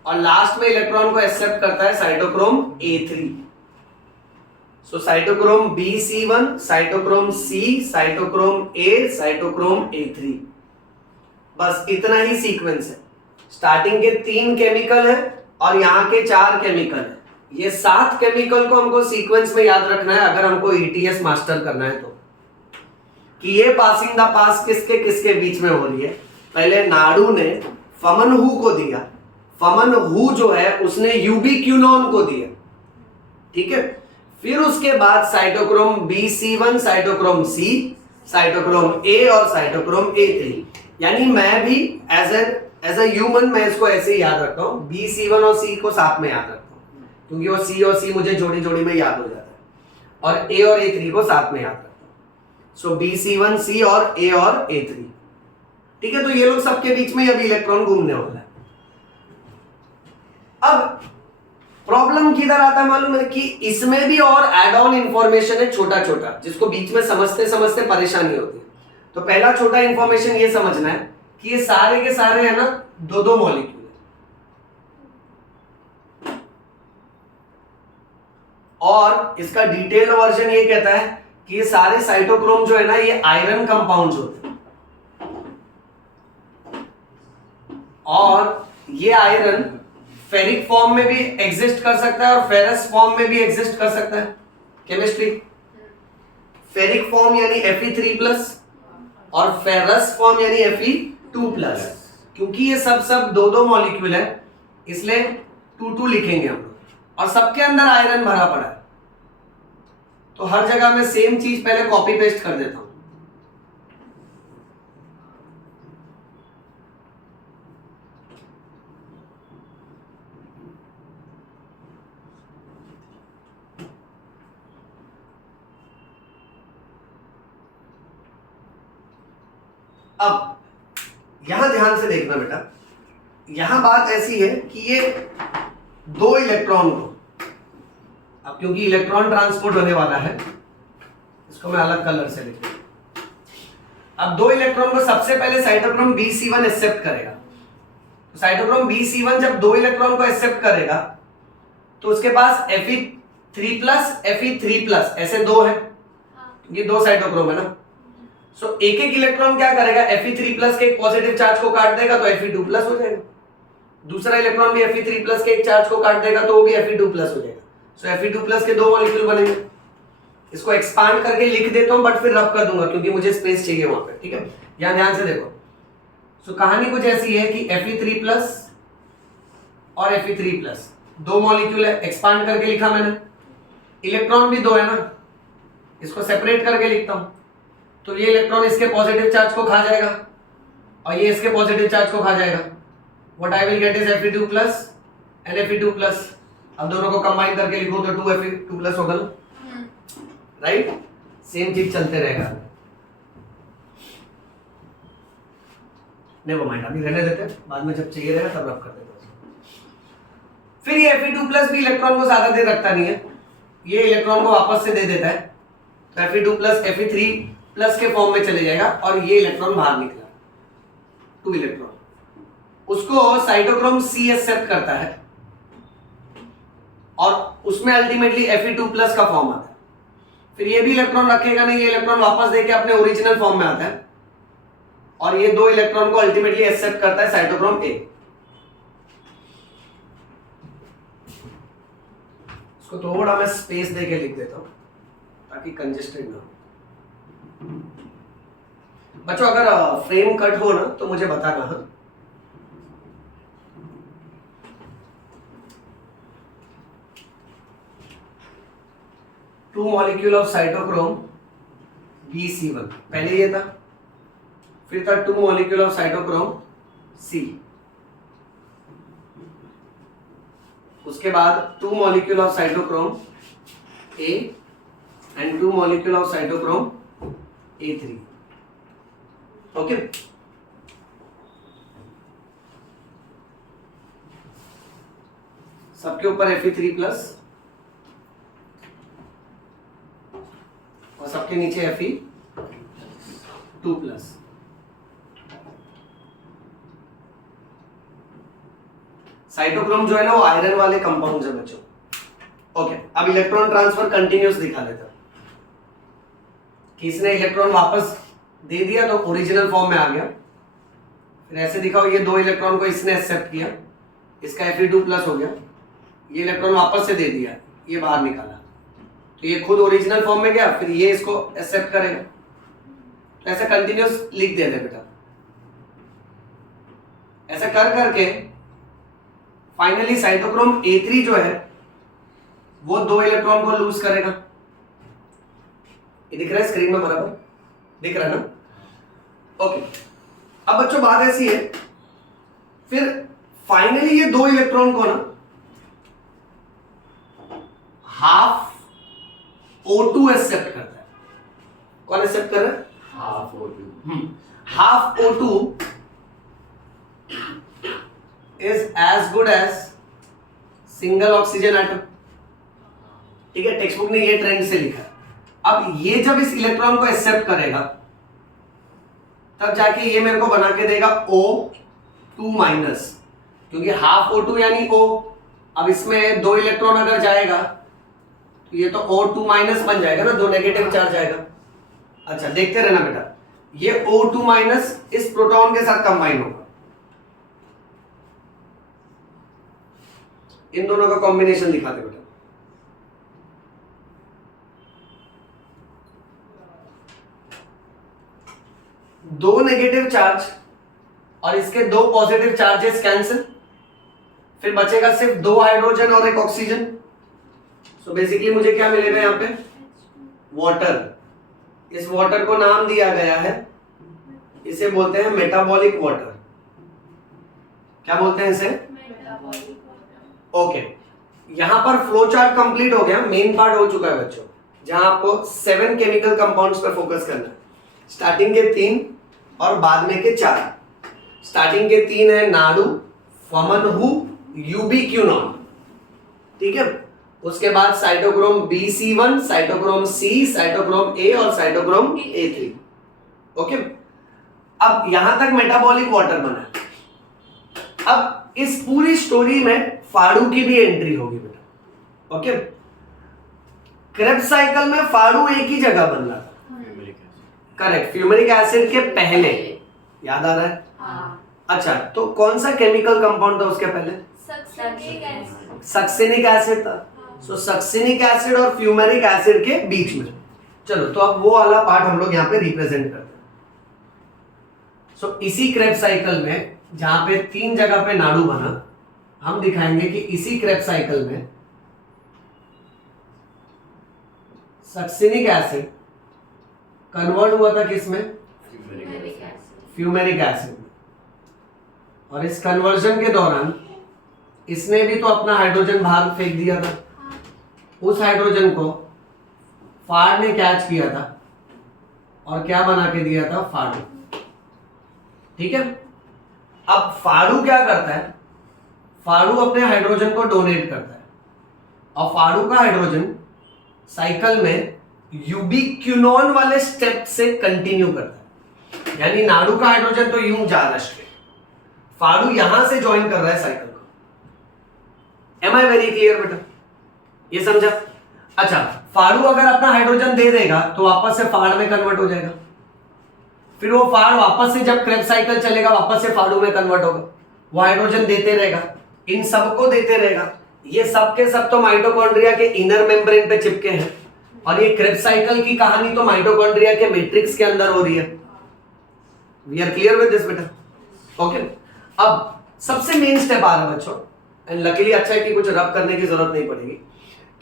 और लास्ट में इलेक्ट्रॉन को एक्सेप्ट करता है cytochrome A3। So cytochrome BC1, cytochrome C, cytochrome A, cytochrome A3। बस इतना ही सीक्वेंस है। स्टार्टिंग के 3 केमिकल है और यहां के 4 केमिकल है। ये 7 केमिकल को हमको सीक्वेंस में याद रखना है अगर हमको ETS मास्टर करना है तो, कि ये पासिंग द पास किसके किसके बीच में हो रही है। पहले नाडू ने फमनहू को दिया, फमनहू जो है उसने यूबिक्यूनोन को दिया, ठीक है। फिर उसके बाद cytochrome BC1, cytochrome C, cytochrome A और साइटोक्रोम A3। यानी मैं भी एज ए ह्यूमन मैं इसको ऐसे ही याद रखता हूं, BC1 और C को साथ में याद रखता हूं क्योंकि वो C और C मुझे जोड़ी जोड़ी में याद हो जाता है, और A और A3 को साथ में याद रखता हूं। सो BC1, C और A और A3, ठीक है। तो ये लोग सबके बीच में अभी इलेक्ट्रॉन घूमने वाला है। अब प्रॉब्लम किधर आता है मालूम है, कि इसमें भी और एड ऑन इंफॉर्मेशन है छोटा छोटा, जिसको बीच में समझते समझते परेशानी होती है। तो पहला छोटा इंफॉर्मेशन ये समझना है कि ये सारे के सारे है ना 2-2 मॉलिक्यूल है, और इसका डिटेल्ड वर्जन ये कहता है कि ये सारे साइटोक्रोम जो है ना ये आयरन कंपाउंड्स होते हैं, और ये आयरन फेरिक फॉर्म में भी एग्जिस्ट कर सकता है और फेरस फॉर्म में भी एग्जिस्ट कर सकता है। केमिस्ट्री, फेरिक फॉर्म यानी Fe3+ और फेरस फॉर्म यानी Fe2+। क्योंकि ये सब 2-2 मॉलिक्यूल है इसलिए 2-2 लिखेंगे हम लोग, और सबके अंदर आयरन भरा पड़ा है। तो हर जगह में सेम चीज पहले कॉपी पेस्ट कर देता हूं। अब यहां ध्यान से देखना बेटा, यहां बात ऐसी है कि ये 2 इलेक्ट्रॉन को, अब क्योंकि इलेक्ट्रॉन ट्रांसपोर्ट होने वाला है इसको मैं अलग कलर से लिखूं। अब 2 इलेक्ट्रॉन को सबसे पहले साइटोक्रोम BC1 एक्सेप्ट करेगा। तो साइटोक्रोम BC1 जब 2 इलेक्ट्रॉन को एक्सेप्ट करेगा तो उसके पास Fe3+, Fe3+, ऐसे 2 है, ये 2 साइटोक्रोम है ना। सो एक एक इलेक्ट्रॉन क्या करेगा, Fe3+ के एक पॉजिटिव चार्ज को काट देगा तो Fe2+ हो जाएगा। दूसरा इलेक्ट्रॉन भी Fe3+ के एक चार्ज को काट देगा तो वो भी Fe2+ हो जाएगा। सो Fe2+ के 2 मॉलिक्यूल बनेंगे। इसको एक्सपांड करके लिख देता हूं बट फिर रब कर दूंगा क्योंकि मुझे स्पेस चाहिए वहां पे, ठीक है। यहां ध्यान से देखो। सो कहानी कुछ ऐसी है कि Fe3+ और Fe3+, 2 मॉलिक्यूल है, एक्सपांड करके लिखा मैंने। इलेक्ट्रॉन भी 2 है ना, इसको सेपरेट करके लिखता हूं। तो ये इलेक्ट्रॉन इसके पॉजिटिव चार्ज को खा जाएगा और ये इसके पॉजिटिव चार्ज को खा जाएगा। What I will get is Fe2+ and Fe2+। अब दोनों को कंबाइन करके लिखो तो 2Fe2+ होगा ना, राइट। सेम चीज चलते रहेगा। नेवर माइंड, अभी रहने देते हैं, बाद में जब चाहिए रहेगा तब रब कर देते हैं। फिर ये Fe2+ भी इलेक्ट्रॉन को ज्यादा देर रखता नहीं है, ये इलेक्ट्रॉन को वापस से दे देता है, तो Fe2+ Fe3+ के फॉर्म में चले जाएगा और ये इलेक्ट्रॉन बाहर निकला 2 इलेक्ट्रॉन, उसको साइटोक्रोम C एक्सेप्ट करता है और उसमें अल्टीमेटली Fe2+ का फॉर्म आता है। फिर ये भी इलेक्ट्रॉन रखेगा नहीं, ये इलेक्ट्रॉन वापस देके अपने ओरिजिनल फॉर्म में आता है और ये 2 इलेक्ट्रॉन को अल्टीमेटली एक्सेप्ट करता है साइटोक्रोम A। इसको थोड़ा मैं स्पेस देके लिख देता हूं ताकि कंजेस्टेड ना हो। बच्चों अगर फ्रेम कट हो ना तो मुझे बताना। हाँ, two molecule of cytochrome BC1, पहले ये था, फिर था 2 मॉलिक्यूल ऑफ साइटोक्रोम C, उसके बाद 2 molecule of cytochrome A and 2 molecule of cytochrome A3। Okay, सबके ऊपर Fe3+ और सबके नीचे Fe2+। साइटोक्रोम जो है ना वो आयरन वाले कंपाउंड है बच्चों। ओके, अब इलेक्ट्रॉन ट्रांसफर कंटिन्यूस दिखा लेता हूं कि इसने इलेक्ट्रॉन वापस दे दिया तो ओरिजिनल फॉर्म में आ गया, फिर ऐसे दिखाओ ये 2 इलेक्ट्रॉन को इसने एक्सेप्ट किया, इसका Fe2+ हो गया, ये इलेक्ट्रॉन वापस से दे दिया, ये बाहर निकाला, तो ये खुद ओरिजिनल फॉर्म में गया, फिर ये इसको एक्सेप्ट करेगा, तो ऐसा कंटिन्यूस लिख देते बेटा। ऐसा कर करके फाइनली साइटोक्रोम A3 जो है वो 2 इलेक्ट्रॉन को लूज करेगा। ये दिख रहा है स्क्रीन में, बराबर दिख रहा है ना? ओके, अब बच्चों बात ऐसी है, फिर फाइनली ये 2 इलेक्ट्रॉन को ना हाफ O2 एक्सेप्ट करता है। कौन एक्सेप्ट कर रहा है? Half O2। Half O2 is as good as single oxygen atom. ठीक है, टेक्स्ट बुक ने ये ट्रेंड से लिखा है। अब ये जब इस इलेक्ट्रॉन को एक्सेप्ट करेगा तब जाके ये मेरे को बना के देगा O2-, क्योंकि हाफ O2 यानी O। अब इसमें 2 इलेक्ट्रॉन अगर जाएगा तो ये तो O2- बन जाएगा ना, 2 नेगेटिव चार्ज आएगा। अच्छा देखते रहना बेटा, ये O2- इस प्रोटॉन के साथ कंबाइन होगा, इन दोनों का कॉम्बिनेशन दिखाते बेटा। दो नेगेटिव चार्ज और इसके 2 पॉजिटिव चार्जेस कैंसिल, फिर बचेगा सिर्फ 2 हाइड्रोजन और 1 ऑक्सीजन। सो बेसिकली मुझे क्या मिलेगा यहाँ पे? वाटर। इस वाटर को नाम दिया गया है, इसे बोलते हैं मेटाबॉलिक वाटर। क्या बोलते हैं इसे? ओके, यहां पर फ्लो चार्ट कंप्लीट हो गया, मेन पार्ट हो चुका है बच्चों, जहां आपको 7 केमिकल कंपाउंड्स पर फोकस करना है। स्टार्टिंग के 3 और बाद में के 4। स्टार्टिंग के 3 है नाडू, फमनहू, यूबिक्विनोन। ठीक है, उसके बाद cytochrome BC1, cytochrome C, cytochrome A और साइटोक्रोम A3। ओके, अब यहां तक मेटाबॉलिक वाटर बना है। अब इस पूरी स्टोरी में फाड़ू की भी एंट्री होगी बेटा। ओके, क्रेब्स साइकिल में फाड़ू एक ही जगह बन रहा था, करेक्ट, फ्यूमेरिक एसिड के पहले, याद आ रहा है? अच्छा, तो कौन सा केमिकल कंपाउंड था उसके पहले? सक्सेनिक एसिड था। सो सक्सेनिक एसिड और फ्यूमेरिक एसिड के बीच में। चलो, तो अब वो वाला पार्ट हम लोग यहाँ पे रिप्रेजेंट करते हैं। सो इसी क्रेब्स साइकिल में जहां पे 3 जगह पे नाड़ू बना, हम दिखाएंगे कि इसी क्रेब्स साइकिल में सक्सेनिक एसिड कन्वर्ट हुआ था किसमें? फ्यूमेरिक एसिड में। और इस कन्वर्जन के दौरान इसने भी तो अपना हाइड्रोजन बाहर फेंक दिया था। उस हाइड्रोजन को फाड़ ने कैच किया था और क्या बना के दिया था? फाड़ू। ठीक है, अब फाड़ू क्या करता है, फाड़ू अपने हाइड्रोजन को डोनेट करता है और फाड़ू का हाइड्रोजन साइकिल में यूबिक्विनोन वाले स्टेप से कंटिन्यू करता है। यानी नाड़ू का हाइड्रोजन तो यूं जा रहा है स्ट्रेट, फाड़ू यहां से ज्वाइन कर रहा है साइकिल को। एम आई वेरी क्लियर बेटा, ये समझा? अच्छा, फाड़ू अगर अपना हाइड्रोजन दे देगा तो वापस से फाड़ में कन्वर्ट हो जाएगा, फिर वो फाड़ वापस से जब क्रेब्स साइकिल चलेगा वापस से फाड़ू में कन्वर्ट होगा, वो हाइड्रोजन देते रहेगा, इन सबको देते रहेगा। ये सब के सब तो माइटोकॉन्ड्रिया के इनर मेम्ब्रेन पे चिपके हैं और ये क्रेब्स साइकिल की कहानी तो माइटोकॉन्ड्रिया के मैट्रिक्स के अंदर हो रही है। We are clear with this बेटा? ओके, अब सबसे मेन स्टेप आ रहा है बच्चों, एंड लकीली अच्छा है कि कुछ रब करने की जरूरत नहीं पड़ेगी,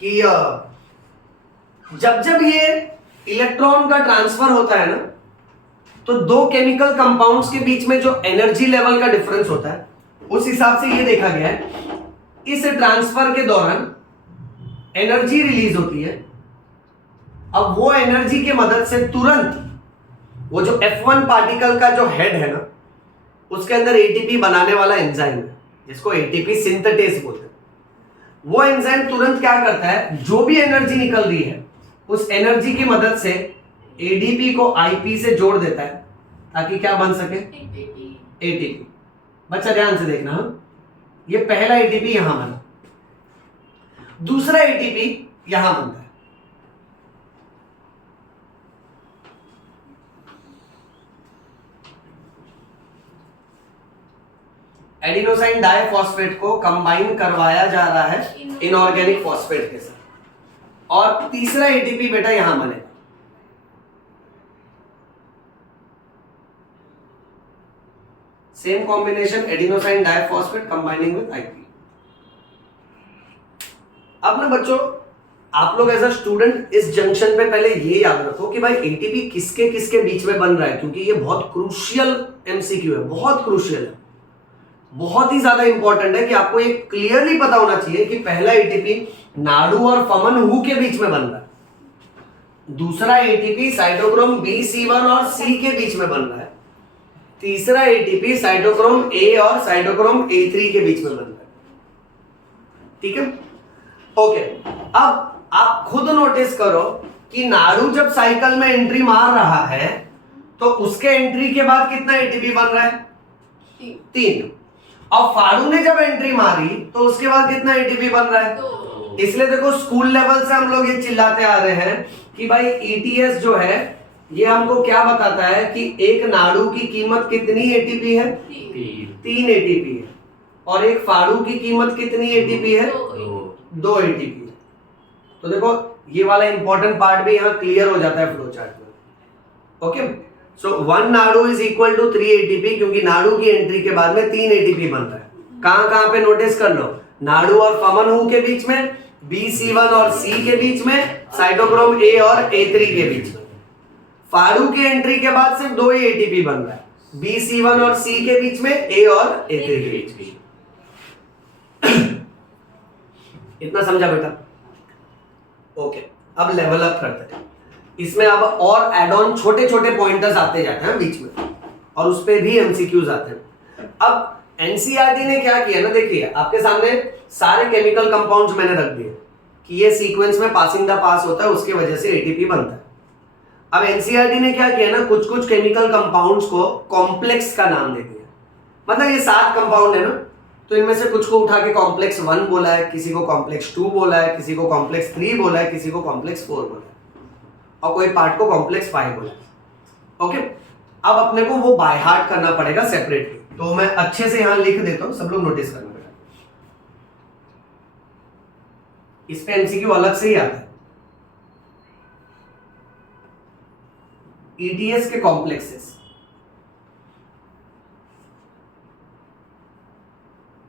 कि जब जब ये इलेक्ट्रॉन का ट्रांसफर होता है ना, तो दो केमिकल कंपाउंड्स के बीच में जो एनर्जी लेवल का डिफरेंस होता है उस हिसाब से ये देखा गया है इस ट्रांसफर के दौरान एनर्जी रिलीज होती है। अब वो एनर्जी के मदद से तुरंत वो जो F1 पार्टिकल का जो हेड है ना, उसके अंदर एटीपी बनाने वाला एंजाइम है जिसको एटीपी सिंथेटेज बोलते हैं। वो एंजाइम तुरंत क्या करता है, जो भी एनर्जी निकल रही है उस एनर्जी की मदद से एडीपी को आईपी से जोड़ देता है ताकि क्या बन सके, एटीपी। बच्चा ध्यान से देखना, ये पहला एटीपी यहां बना, दूसरा एटीपी यहां बनता है। एडिनोसाइन डाइफॉस्फेट को कंबाइन करवाया जा रहा है इनऑर्गेनिक फॉस्फेट के साथ, और तीसरा एटीपी बेटा यहां बनेगा। Same combination adenosine diphosphate combining with IP. अब ना बच्चों, आप लोग एज अ स्टूडेंट इस जंक्शन पे पहले ये याद रखो कि भाई एटीपी किसके किसके बीच में बन रहा है, क्योंकि ये बहुत क्रूशियल एमसीक्यू है, बहुत क्रूशियल है, बहुत ही ज्यादा इंपॉर्टेंट है कि आपको ये क्लियरली पता होना चाहिए कि पहला एटीपी नाडू और फमनहू के बीच में बन रहा है, दूसरा एटीपी साइटोक्रोम BC1 और C के बीच में बन रहा है, तीसरा एटीपी साइटोक्रोम A और साइटोक्रोम A3 के बीच में बन रहा है। ठीक है, ओके। अब आप खुद नोटिस करो कि नाड़ू जब साइकिल में एंट्री मार रहा है तो उसके एंट्री के बाद कितना एटीपी बन रहा है, 3, और फाड़ू ने जब एंट्री मारी तो उसके बाद कितना एटीपी बन रहा है, 2। इसलिए देखो स्कूल लेवल से हम लोग ये चिल्लाते आ रहे हैं कि भाई ETS जो है ये हमको क्या बताता है कि एक नाड़ू की कीमत कितनी एटीपी है, 3 एटीपी है, और एक फाड़ू की कीमत कितनी एटीपी है, 2 एटीपी है। तो देखो ये वाला इंपॉर्टेंट पार्ट भी यहाँ क्लियर हो जाता है फ्लो चार्ट में। Okay, so 1 NADH is equal to 3 ATP, क्योंकि नाड़ू की एंट्री के बाद में 3 एटीपी बनता है। कहां कहां पे नोटिस कर लो, नाड़ू और फमनहू के बीच में, BC1 और C के बीच में, साइटोक्रोम A और A3 के बीच में। फाड़ू की एंट्री के बाद सिर्फ 2 ही एटीपी बन रहा है, BC1 और C के बीच में, A और A3 के बीच में। इतना समझा बेटा? ओके, अब लेवल अप करते हैं। इसमें अब और एड ऑन छोटे छोटे पॉइंटर्स आते जाते हैं बीच में, और उस पे भी एमसीक्यूज आते हैं। अब एनसीईआरटी ने क्या किया ना, देखिए आपके सामने सारे केमिकल कंपाउंड्स मैंने रख दिए कि ये सीक्वेंस में पासिंग द पास होता है, उसके वजह से एटीपी बनता है। अब एनसीईआरटी ने क्या किया ना, कुछ कुछ केमिकल कंपाउंड्स को कॉम्प्लेक्स का नाम दे दिया। मतलब ये 7 कंपाउंड है ना, तो इनमें से कुछ को उठा के कॉम्प्लेक्स 1 बोला है, किसी को कॉम्प्लेक्स 2 बोला है, किसी को कॉम्प्लेक्स 3 बोला है, किसी को कॉम्प्लेक्स 4 बोला है, और कोई पार्ट को कॉम्प्लेक्स 5 बोला है। ओके, अब अपने को वो बाय हार्ट करना पड़ेगा सेपरेटली, तो मैं अच्छे से यहां लिख देता हूं, सब लोग नोटिस करना बेटा। इस पे एमसीक्यू अलग से ही आता है। ETS के कॉम्प्लेक्सेस,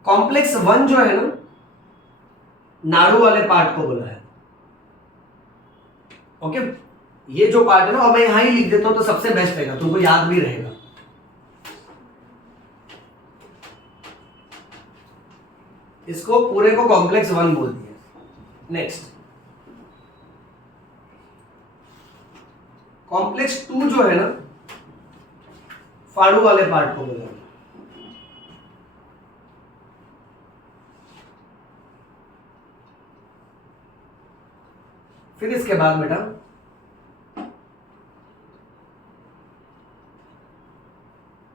कॉम्प्लेक्स 1 जो है ना, नाड़ू वाले पार्ट को बोला है। ओके, ये जो पार्ट है ना, और मैं यहां ही लिख देता हूं तो सबसे बेस्ट रहेगा, तुमको याद भी रहेगा। इसको पूरे को कॉम्प्लेक्स 1 बोल दिया। नेक्स्ट, कॉम्प्लेक्स 2 जो है ना, फाड़ू वाले पार्ट को बोला। फिर इसके बाद बेटा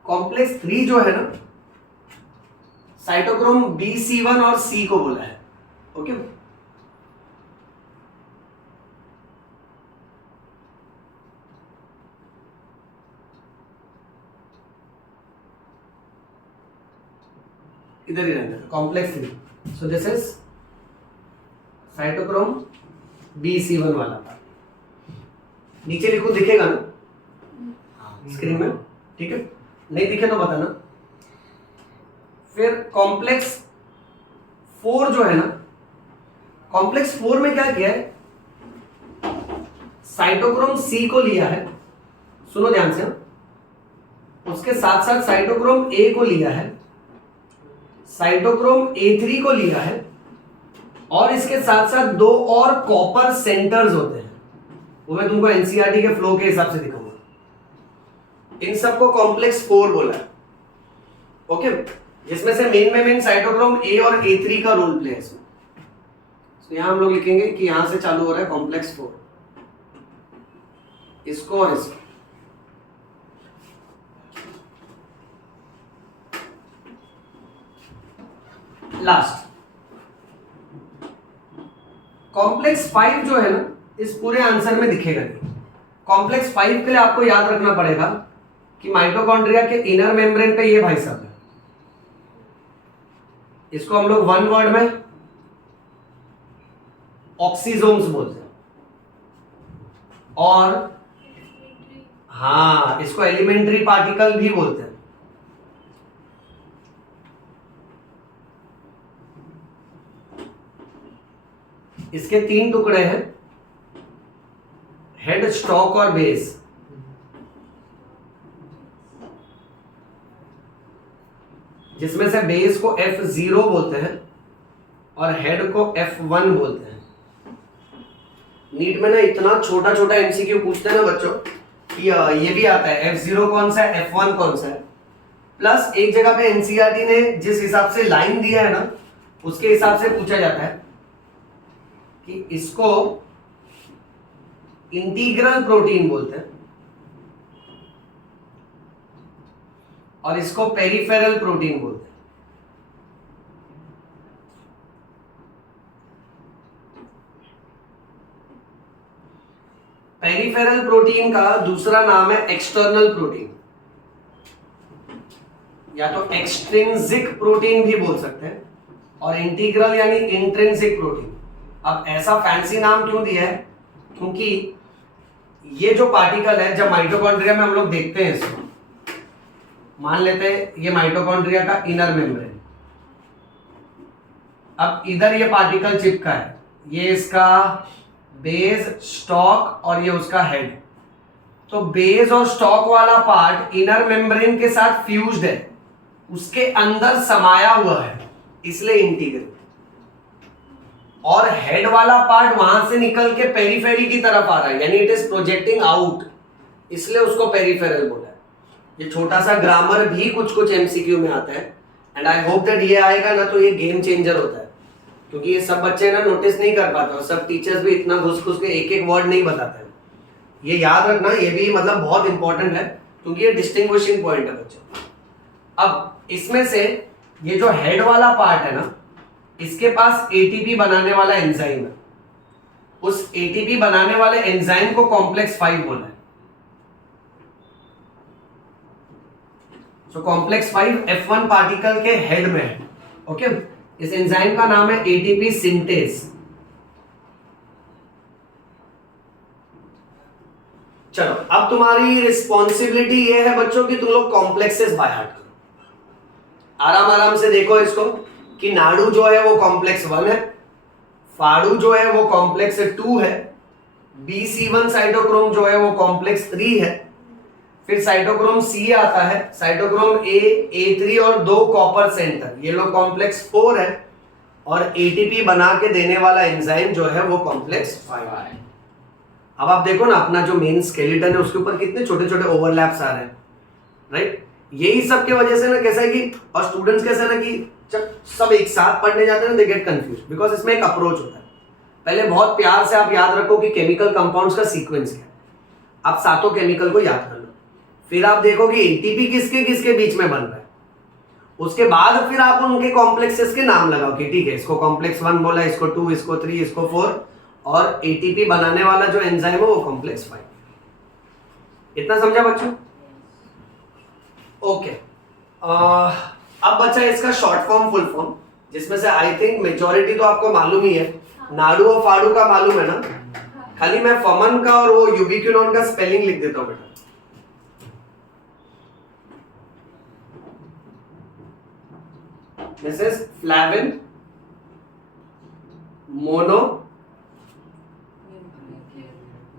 कॉम्प्लेक्स 3 जो है ना, साइटोक्रोम BC1 और C को बोला है। ओके, इधर ही रहना है, complex 3। So this is cytochrome BC1 वाला था। नीचे लिखो, दिखेगा ना स्क्रीन में? ठीक है, नहीं दिखे तो बताना। फिर कॉम्प्लेक्स 4 जो है ना, कॉम्प्लेक्स 4 में क्या किया है, साइटोक्रोम C को लिया है, सुनो ध्यान से, उसके साथ साथ साइटोक्रोम A को लिया है, साइटोक्रोम A3 को लिया है, और इसके साथ साथ 2 और कॉपर सेंटर्स होते हैं, वो मैं तुमको एनसीईआरटी के फ्लो के हिसाब से दिखाऊंगा। इन सबको कॉम्प्लेक्स 4 बोला है। ओके, जिसमें से मेन साइटोक्रोम A और A3 का रोल प्ले है इसमें। तो यहां हम लोग लिखेंगे कि यहां से चालू हो रहा है कॉम्प्लेक्स 4, इसको और इसको। लास्ट कॉम्प्लेक्स 5 जो है ना, इस पूरे आंसर में दिखेगा नहीं। कॉम्प्लेक्स 5 के लिए आपको याद रखना पड़ेगा कि माइटोकॉन्ड्रिया के इनर मेम्ब्रेन पे ये भाई साहब है, इसको हम लोग वन वर्ड में ऑक्सीजोम्स बोलते हैं, और हाँ, इसको एलिमेंट्री पार्टिकल भी बोलते हैं। इसके 3 टुकड़े हैं, हेड, स्टॉक और बेस। जिसमें से बेस को F0 बोलते हैं और हेड को F1 बोलते हैं। नीट में ना इतना छोटा छोटा एमसीक्यू पूछते हैं ना बच्चों कि ये भी आता है F0 कौन सा है, F1 कौन सा है। प्लस एक जगह पे एनसीईआरटी ने जिस हिसाब से लाइन दिया है ना, उसके हिसाब से पूछा जाता है कि इसको इंटीग्रल प्रोटीन बोलते हैं और इसको पेरिफेरल प्रोटीन बोलते हैं। पेरिफेरल प्रोटीन का दूसरा नाम है एक्सटर्नल प्रोटीन, या तो एक्सट्रिंसिक प्रोटीन भी बोल सकते हैं, और इंटीग्रल यानी इंट्रिंसिक प्रोटीन। अब ऐसा फैंसी नाम क्यों दिया है, क्योंकि ये जो पार्टिकल है, जब माइटोकॉन्ड्रिया में हम लोग देखते हैं इसको, मान लेते हैं ये माइटोकॉन्ड्रिया का इनर मेम्ब्रेन, अब इधर ये पार्टिकल चिपका है, ये इसका बेस, स्टॉक और ये उसका हेड। तो बेस और स्टॉक वाला पार्ट इनर मेम्ब्रेन के साथ फ्यूज्ड है, उसके अंदर समाया हुआ है, इसलिए इंटीग्रल। और हेड वाला पार्ट वहां से निकल के पेरिफेरी की तरफ आ रहा है, यानी इट इज प्रोजेक्टिंग आउट, इसलिए उसको पेरिफेरल बोला है। ये छोटा सा ग्रामर भी कुछ कुछ एमसीक्यू में आता है, एंड आई होप दैट ये आएगा ना तो ये गेम चेंजर होता है, क्योंकि ये सब बच्चे ना नोटिस नहीं कर पाते और सब टीचर्स भी इतना घुस घुस के एक एक वर्ड नहीं बताते। ये याद रखना, ये भी मतलब बहुत इंपॉर्टेंट है, क्योंकि ये डिस्टिंग्विशिंग पॉइंट है बच्चों। अब इसमें से ये जो हेड वाला पार्ट है ना, इसके पास एटीपी बनाने वाला एंजाइम है, उस एटीपी बनाने वाले एंजाइम को कॉम्प्लेक्स 5 बोला है। सो कॉम्प्लेक्स 5 F1 पार्टिकल के हेड में है। ओके, इस एंजाइम का नाम है एटीपी सिंथेज। चलो, अब तुम्हारी रिस्पॉन्सिबिलिटी ये है बच्चों कि तुम लोग कॉम्प्लेक्सेस बाय हार्ट करो। आराम आराम से देखो इसको कि नाड़ू जो है वो कॉम्प्लेक्स 1 है, फाड़ू जो है वो कॉम्प्लेक्स 2 है, BC1 साइटोक्रोम जो है वो कॉम्प्लेक्स 3 है, फिर साइटोक्रोम C आता है, साइटोक्रोम A, A3 और 2 कॉपर सेंटर, ये लोग कॉम्प्लेक्स 4 है, और एटीपी बना के देने वाला एंजाइम जो है वो कॉम्प्लेक्स 5 है। अब आप देखो ना, अपना जो मेन स्केलेटन है उसके ऊपर कितने छोटे छोटे ओवरलैप्स आ रहे हैं, राइट? यही सब के वजह से ना कैसा है कि, और स्टूडेंट्स कैसा है ना कि जब सब एक साथ पढ़ने जाते हैं ना, दे गेट कंफ्यूज, बिकॉज इसमें एक अप्रोच होता है। पहले बहुत प्यार से आप याद रखो कि केमिकल कंपाउंड्स का सीक्वेंस क्या है, आप सातों केमिकल को याद कर लो, फिर आप देखो कि एटीपी किसके किसके बीच में बन रहा है, उसके बाद फिर आप उनके कॉम्प्लेक्सेस के नाम लगाओ कि ठीक है इसको कॉम्प्लेक्स 1 बोला, इसको 2, इसको 3, इसको 4, और एटीपी बनाने वाला जो एंजाइम है वो कॉम्प्लेक्स 5। इतना समझा बच्चों? ओके, अब बचा इसका शॉर्ट फॉर्म फुल फॉर्म, जिसमें से आई थिंक मेजॉरिटी तो आपको मालूम ही है, नाडू और फाड़ू का मालूम है ना, खाली मैं फमन का और वो यूबिक्विनोन का स्पेलिंग लिख देता हूं बेटा। दिस इज फ्लैविन मोनो,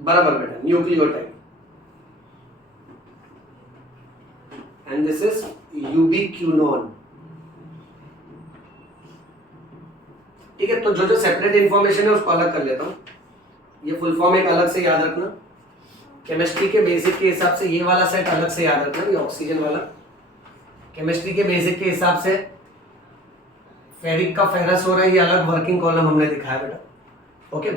बराबर बेटा, न्यूक्लियोटाइड, एंड दिस इज यूबिक्विनोन। ठीक है, तो जो जो सेपरेट इंफॉर्मेशन है उसको अलग कर लेता हूं, ये फुल फॉर्म एक अलग से याद रखना, केमिस्ट्री के बेसिक के हिसाब से ये वाला सेट अलग से याद रखना, ये ऑक्सीजन वाला, केमिस्ट्री के बेसिक के हिसाब से फेरिक का फेरस हो रहा है, ये अलग वर्किंग कॉलम हमने दिखाया बेटा, ओके।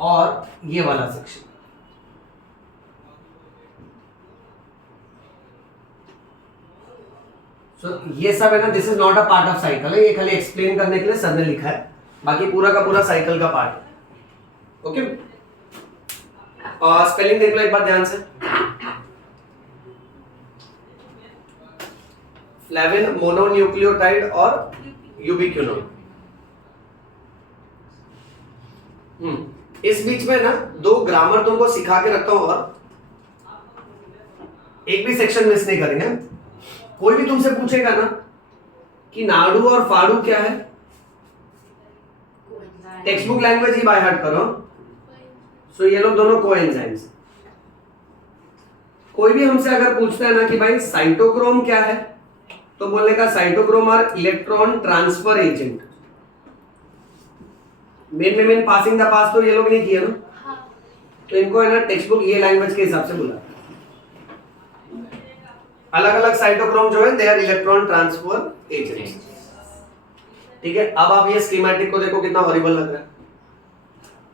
और ये वाला सेक्शन, सो ये सब है ना, this is not a part of cycle है, ये खाली एक्सप्लेन करने के लिए सर ने लिखा है, बाकी पूरा का पूरा साइकिल का पार्ट है, ओके। और स्पेलिंग देख लो एक बार ध्यान से, फ्लैविन मोनोन्यूक्लियोटाइड और यूबिक्विनोन। इस बीच में ना दो ग्रामर तुमको सिखा के रखता हूं, और एक भी सेक्शन मिस नहीं करेंगे। कोई भी तुमसे पूछेगा ना कि नाडू और फाड़ू क्या है, text book language he by heart करो, सो ये लोग दोनों कोएंजाइम्स। कोई भी हमसे अगर पूछता है ना कि भाई साइटोक्रोम क्या है, तो बोलने का cytochrome are electron transfer agent. मेन पासिंग द पास तो ये लोग नहीं किया ना, तो इनको है ना टेक्स्ट बुक ये लैंग्वेज के हिसाब से बुला, अलग अलग साइटोक्रोम जो है they are electron transfer agents. ठीक है, अब आप ये स्कीमेटिक को देखो कितना हॉरिबल लग रहा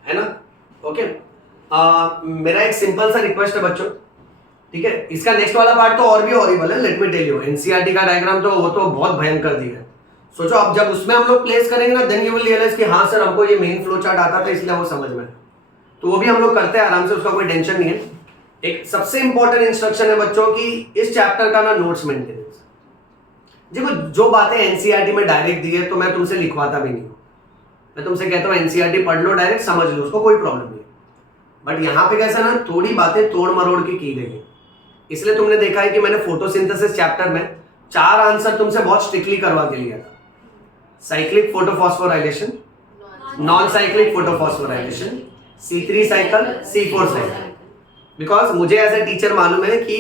है ना, ओके। मेरा एक सिंपल सा रिक्वेस्ट है बच्चों, ठीक है, इसका नेक्स्ट वाला पार्ट तो और भी हॉरिबल है, let me tell you. NCERT का डायग्राम तो वो तो बहुत भयंकर दिया है, सोचो अब जब उसमें हम लोग प्लेस करेंगे ना, देन यू विल रियलाइज कि हाँ सर हमको ये मेन फ्लो चार्ट आता था इसलिए वो समझ में, तो वो भी हम लोग करते हैं आराम से, उसका कोई टेंशन नहीं है। एक सबसे इंपॉर्टेंट इंस्ट्रक्शन है बच्चों की इस चैप्टर का ना, नोट्स मेंटेनेंस। देखो जो बातें एनसीईआरटी में डायरेक्ट दी है तो मैं तुमसे लिखवाता भी नहीं हूं, मैं तुमसे कहता हूं एनसीईआरटी पढ़ लो डायरेक्ट, समझ लो, उसको कोई प्रॉब्लम नहीं है। बट यहाँ पे कैसा ना थोड़ी बातें तोड़ मरोड़ के की गई है, इसलिए तुमने देखा है कि मैंने फोटोसिंथेसिस चैप्टर में 4 आंसर तुमसे बहुत स्ट्रिक्टली करवा के लिया था। Cyclic photophosphorylation, non cyclic photophosphorylation, C3 cycle, C4 cycle, because मुझे एज ए टीचर मालूम है कि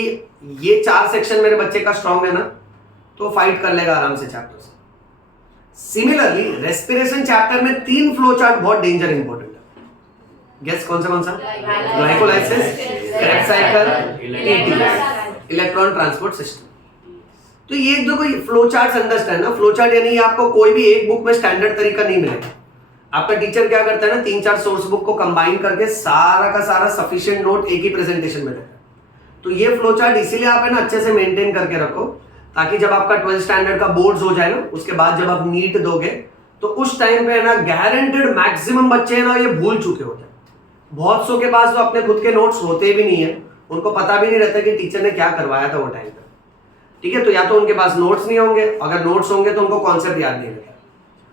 ये 4 सेक्शन मेरे बच्चे का स्ट्रांग है ना, तो फाइट कर लेगा आराम से चैप्टर से। सिमिलरली रेस्पिरेशन चैप्टर में 3 फ्लो चार्ट बहुत डेंजर इंपॉर्टेंट है, गेस कौन सा? Glycolysis, Krebs cycle, ATP, electron transport system. तो ये जो कोई फ्लो चार्ट अंडरस्टैंड ना, फ्लो चार्ट यानी आपको कोई भी एक बुक में स्टैंडर्ड तरीका नहीं मिलेगा। आपका टीचर क्या करता है ना, 3-4 सोर्स बुक को कंबाइन करके सारा का सारा सफिशिएंट नोट एक ही प्रेजेंटेशन में देता है। तो ये फ्लो चार्ट इसीलिए आप है ना अच्छे से मेंटेन करके रखो, ताकि जब आपका 12th स्टैंडर्ड का बोर्ड्स हो जाए ना, उसके बाद जब आप नीट दोगे तो उस टाइम पे है ना गारंटेड मैक्सिमम बच्चे हैं ना ये भूल चुके होते हैं। बहुत सौ के पास तो अपने खुद के नोट्स होते भी नहीं है, उनको पता भी नहीं रहता कि टीचर ने क्या करवाया था वो टाइम पे। ठीक है, तो या तो उनके पास नोट्स नहीं होंगे, अगर नोट्स होंगे तो उनको कॉन्सेप्ट याद नहीं रहता।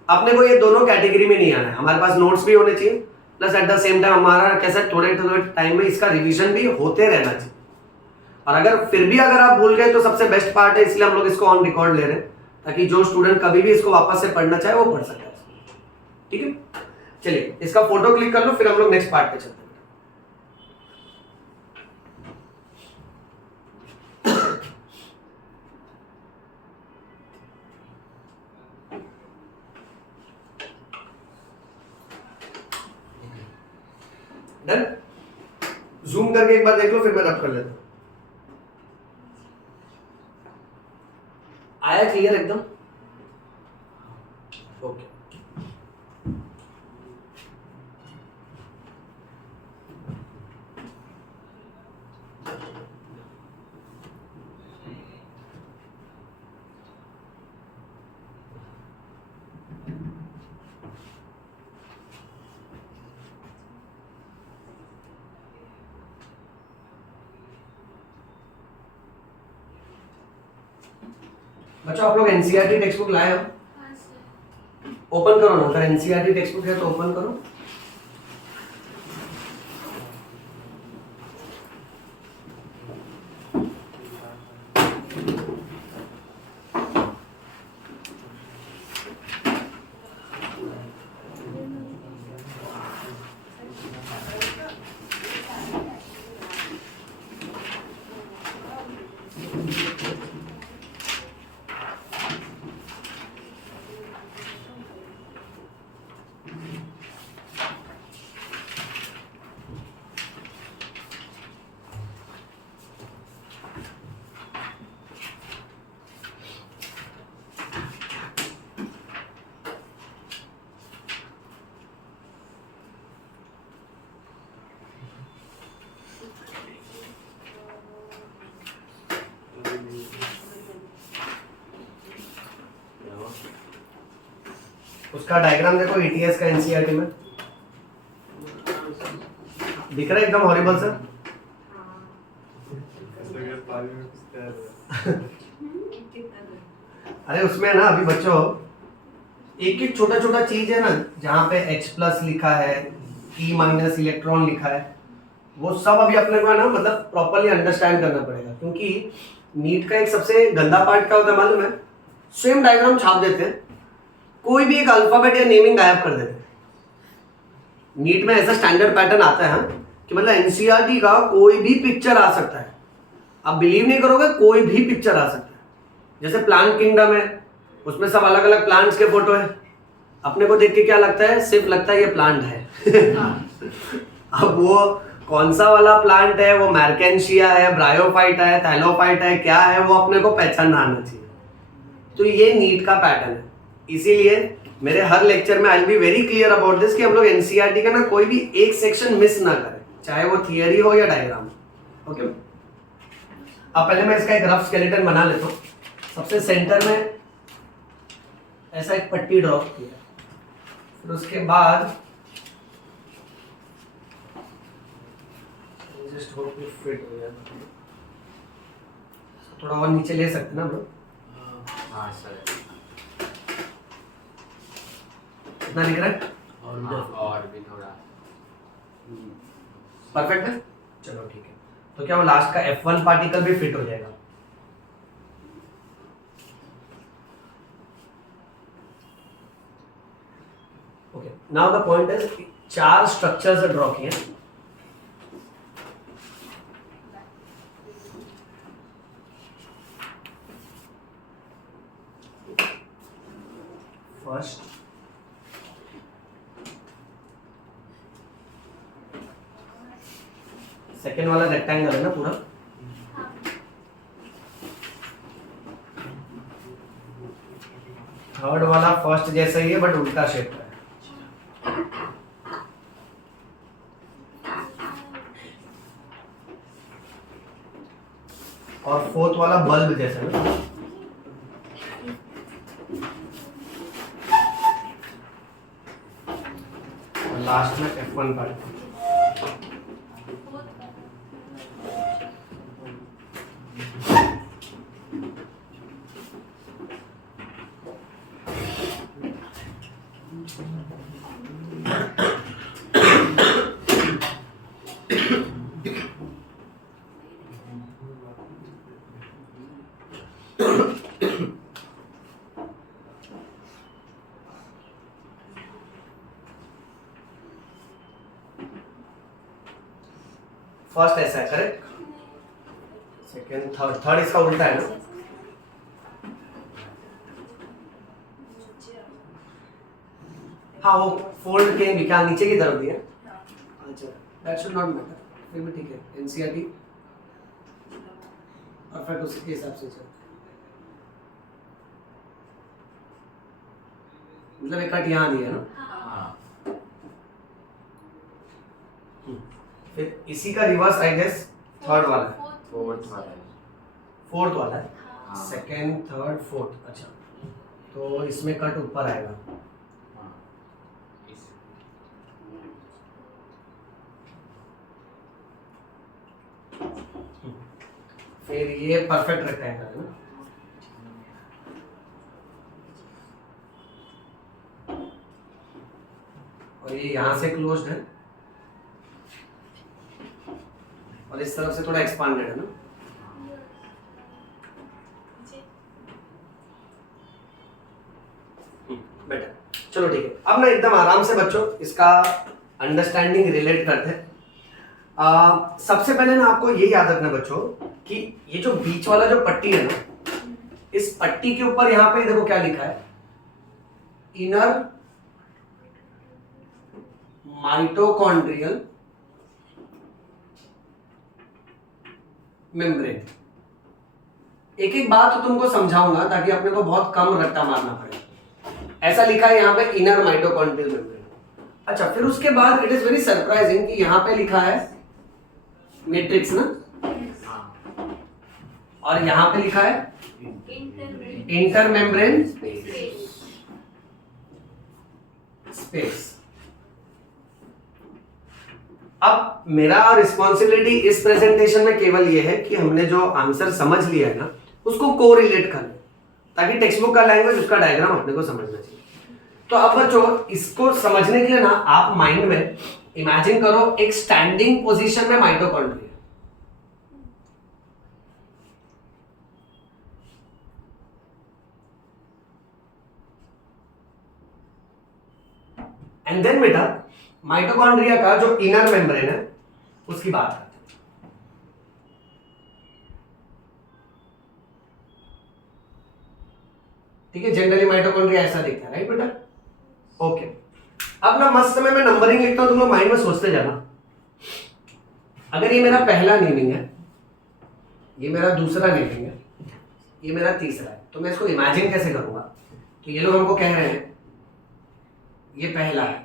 अपने को ये दोनों कैटेगरी में नहीं आना है, हमारे पास नोट्स भी होने चाहिए, plus at the same time हमारा कैसा थोड़े थोड़े टाइम में इसका रिवीजन भी होते रहना चाहिए। और अगर फिर भी अगर आप भूल गए तो सबसे बेस्ट पार्ट है, इसलिए हम लोग इसको ऑन रिकॉर्ड ले रहे हैं, ताकि जो स्टूडेंट कभी भी इसको वापस से पढ़ना चाहे वो पढ़ सके। ठीक है, चलिए इसका फोटो क्लिक कर लो, फिर हम लोग नेक्स्ट पार्ट पे चलते हैं। डन, जूम करके एक बार देख लो, फिर मैं रब कर लेता हूं। आया क्लियर एकदम? ओके। बच्चों आप लोग एनसीईआरटी टेक्स्ट बुक लाए हो? हाँ सर। ओपन करो ना, अगर एनसीईआरटी टेक्स्ट बुक है तो ओपन करो। उसका डायग्राम देखो ईटीएस का एनसीईआरटी में दिख रहा है, एकदम हॉरिबल सर। अरे उसमें ना अभी बच्चों एक एक छोटा छोटा चीज है ना, जहाँ पे H+ लिखा है, E- इलेक्ट्रॉन लिखा है, वो सब अभी अपने को है ना मतलब प्रॉपरली अंडरस्टैंड करना पड़ेगा। क्योंकि नीट का एक सबसे गंदा पार्ट क्या होता है मालूम है? सेम डायग्राम छाप देते हैं, कोई भी एक अल्फाबेट या नेमिंग गायब कर देते हैं। नीट में ऐसा स्टैंडर्ड पैटर्न आता है कि मतलब एनसीईआरटी का कोई भी पिक्चर आ सकता है। आप बिलीव नहीं करोगे, कोई भी पिक्चर आ सकता है। जैसे प्लांट किंगडम है, उसमें सब अलग अलग प्लांट्स के फोटो है। अपने को देख के क्या लगता है? सिर्फ लगता है ये प्लांट है। अब वो कौन सा वाला प्लांट है, वो मैर्केंशिया है, ब्रायोफाइटा है, थैलोफाइटा है, क्या है, वो अपने को पहचानना आना चाहिए। तो ये नीट का पैटर्न है। इसीलिए मेरे हर लेक्चर में I will be very clear about this कि हम लोग एनसीईआरटी का ना कोई भी एक सेक्शन मिस ना करें, चाहे वो थियरी हो या डायग्राम। ओके, अब पहले मैं इसका एक रफ स्केलेटन बना लेता हूँ। सबसे सेंटर में ऐसा एक पट्टी ड्रॉ किया, फिर उसके बाद जस्ट होप इट फिट हो जाए। थोड़ा और नीचे ले सकते हैं ना हम लोग? हाँ सर। कितना दिख रहा है? और भी थोड़ा परफेक्ट है, चलो ठीक है। तो क्या वो लास्ट का F1 पार्टिकल भी फिट हो जाएगा? Okay, now the point is 4 structures draw किए। फर्स्ट, सेकेंड वाला रेक्टेंगल है ना पूरा, थर्ड वाला फर्स्ट जैसा ही है बट उल्टा शेप है, और फोर्थ वाला बल्ब जैसा है ना। और लास्ट में F1 पार्ट। फर्स्ट ऐसा है, करेक्ट? सेकेंड, थर्ड इसका उल्टा है ना? हाँ, वो फोल्ड के क्या नीचे की तरफ दिया। अच्छा, दैट शुड नॉट मैटर, फिर भी ठीक है। एनसीईआरटी परफेक्ट उसके हिसाब से चल, मतलब एक कट यहाँ दिया ना। हाँ। फिर इसी का रिवर्स आई गेस थर्ड वाला है, फोर्थ वाला है। फोर्थ वाला है, हाँ। Second, third, fourth. अच्छा, तो इसमें कट ऊपर आएगा। हाँ। इस फिर ये परफेक्ट रेक्टेंगल है ना। तो ये यहां से क्लोज्ड है और इस तरफ से थोड़ा एक्सपांडेड है ना। बेटर, चलो ठीक है। अब ना एकदम आराम से बच्चों इसका अंडरस्टैंडिंग रिलेट करते हैं। सबसे पहले ना आपको ये याद रखना बच्चों कि ये जो बीच वाला जो पट्टी है ना, इस पट्टी के ऊपर यहां पे देखो क्या लिखा है, इनर माइटोकॉन्ड्रियल मेम्ब्रेन। एक एक बात तो तुमको समझाऊंगा ताकि अपने को बहुत कम रट्टा मारना पड़े। ऐसा लिखा है यहाँ पे इनर माइटोकॉन्ड्रियल मेम्ब्रेन। अच्छा, फिर उसके बाद इट इज वेरी सरप्राइजिंग कि यहाँ पे लिखा है मैट्रिक्स ना, और यहाँ पे लिखा है इंटर मेम्ब्रेन स्पेस। अब मेरा रिस्पॉन्सिबिलिटी इस प्रेजेंटेशन में केवल ये है कि हमने जो आंसर समझ लिया है ना उसको कोरिलेट कर ले, ताकि टेक्स्ट बुक का लैंग्वेज उसका डायग्राम अपने को समझना चाहिए। तो अब बच्चों इसको समझने के लिए ना आप माइंड में इमेजिन करो एक स्टैंडिंग पोजीशन में माइटोकॉन्ड्रिया, एंड देन बेटा माइटोकॉन्ड्रिया का जो इनर मेम्ब्रेन है उसकी बात करते हैं। ठीक है, जनरली माइटोकॉन्ड्रिया ऐसा दिखता है, राइट बेटा? ओके, अब ना मस्त समय में नंबरिंग लिखता हूं, तुम लोग माइंड में सोचते जाना। अगर ये मेरा पहला नेमिंग है, ये मेरा दूसरा नेमिंग है, ये मेरा तीसरा है, तो मैं इसको इमेजिन कैसे करूंगा? तो ये लोग हमको कह रहे हैं ये पहला है,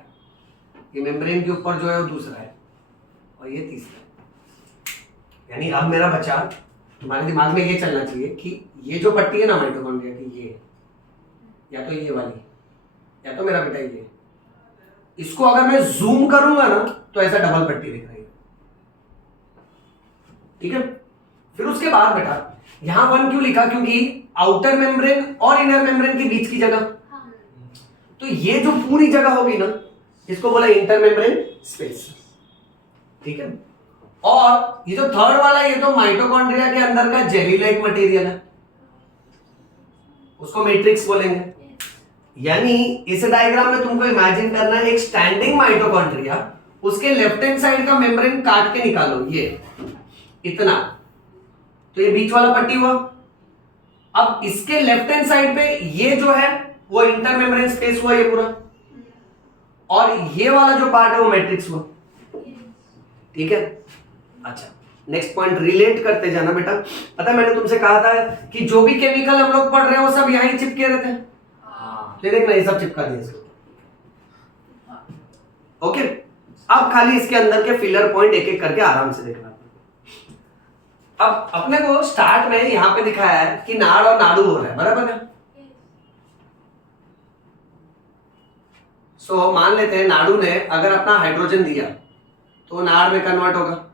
ये मेम्ब्रेन के ऊपर जो है वो दूसरा है, और ये तीसरा है। यानी अब मेरा बच्चा तुम्हारे दिमाग में ये चलना चाहिए कि ये जो पट्टी है ना माइटोकॉन्ड्रिया की, ये या तो ये वाली या तो मेरा बेटा ये, इसको अगर मैं जूम करूंगा ना तो ऐसा डबल पट्टी दिख रही है। ठीक है, फिर उसके बाद बेटा यहां 1 क्यों लिखा? क्योंकि आउटर मेम्ब्रेन और इनर मेम्ब्रेन के बीच की जगह, तो ये जो पूरी जगह होगी ना इसको बोला इंटर मेम्ब्रेन स्पेस। ठीक है, और ये जो थर्ड वाला ये तो माइटोकॉन्ड्रिया के अंदर का जेली लाइक मटेरियल है, उसको मैट्रिक्स बोलेंगे। यानी इस डायग्राम में तुमको इमेजिन करना है एक स्टैंडिंग माइटोकॉन्ड्रिया, उसके लेफ्ट हैंड साइड का मेम्ब्रेन काट के निकालो, ये इतना, तो ये बीच वाला पट्टी हुआ। अब इसके लेफ्ट हैंड साइड पे ये जो है वो इंटर मेम्ब्रेन स्पेस हुआ, ये पूरा, और ये वाला जो पार्ट है वो मैट्रिक्स हुआ। ठीक है, अच्छा नेक्स्ट पॉइंट रिलेट करते जाना बेटा। पता है मैंने तुमसे कहा था कि जो भी केमिकल हम लोग पढ़ रहे हैं वो सब यहां ही चिपके रहते हैं, देखना ये सब चिपका दिया इसको। ओके, अब खाली इसके अंदर के फिलर पॉइंट एक एक करके आराम से देखना। अब अपने को स्टार्ट में यहां पे दिखाया है कि नाड़ और नाड़ू हो रहा है, बराबर है? सो मान लेते हैं नाड़ू ने अगर अपना हाइड्रोजन दिया तो नाड़ में कन्वर्ट होगा।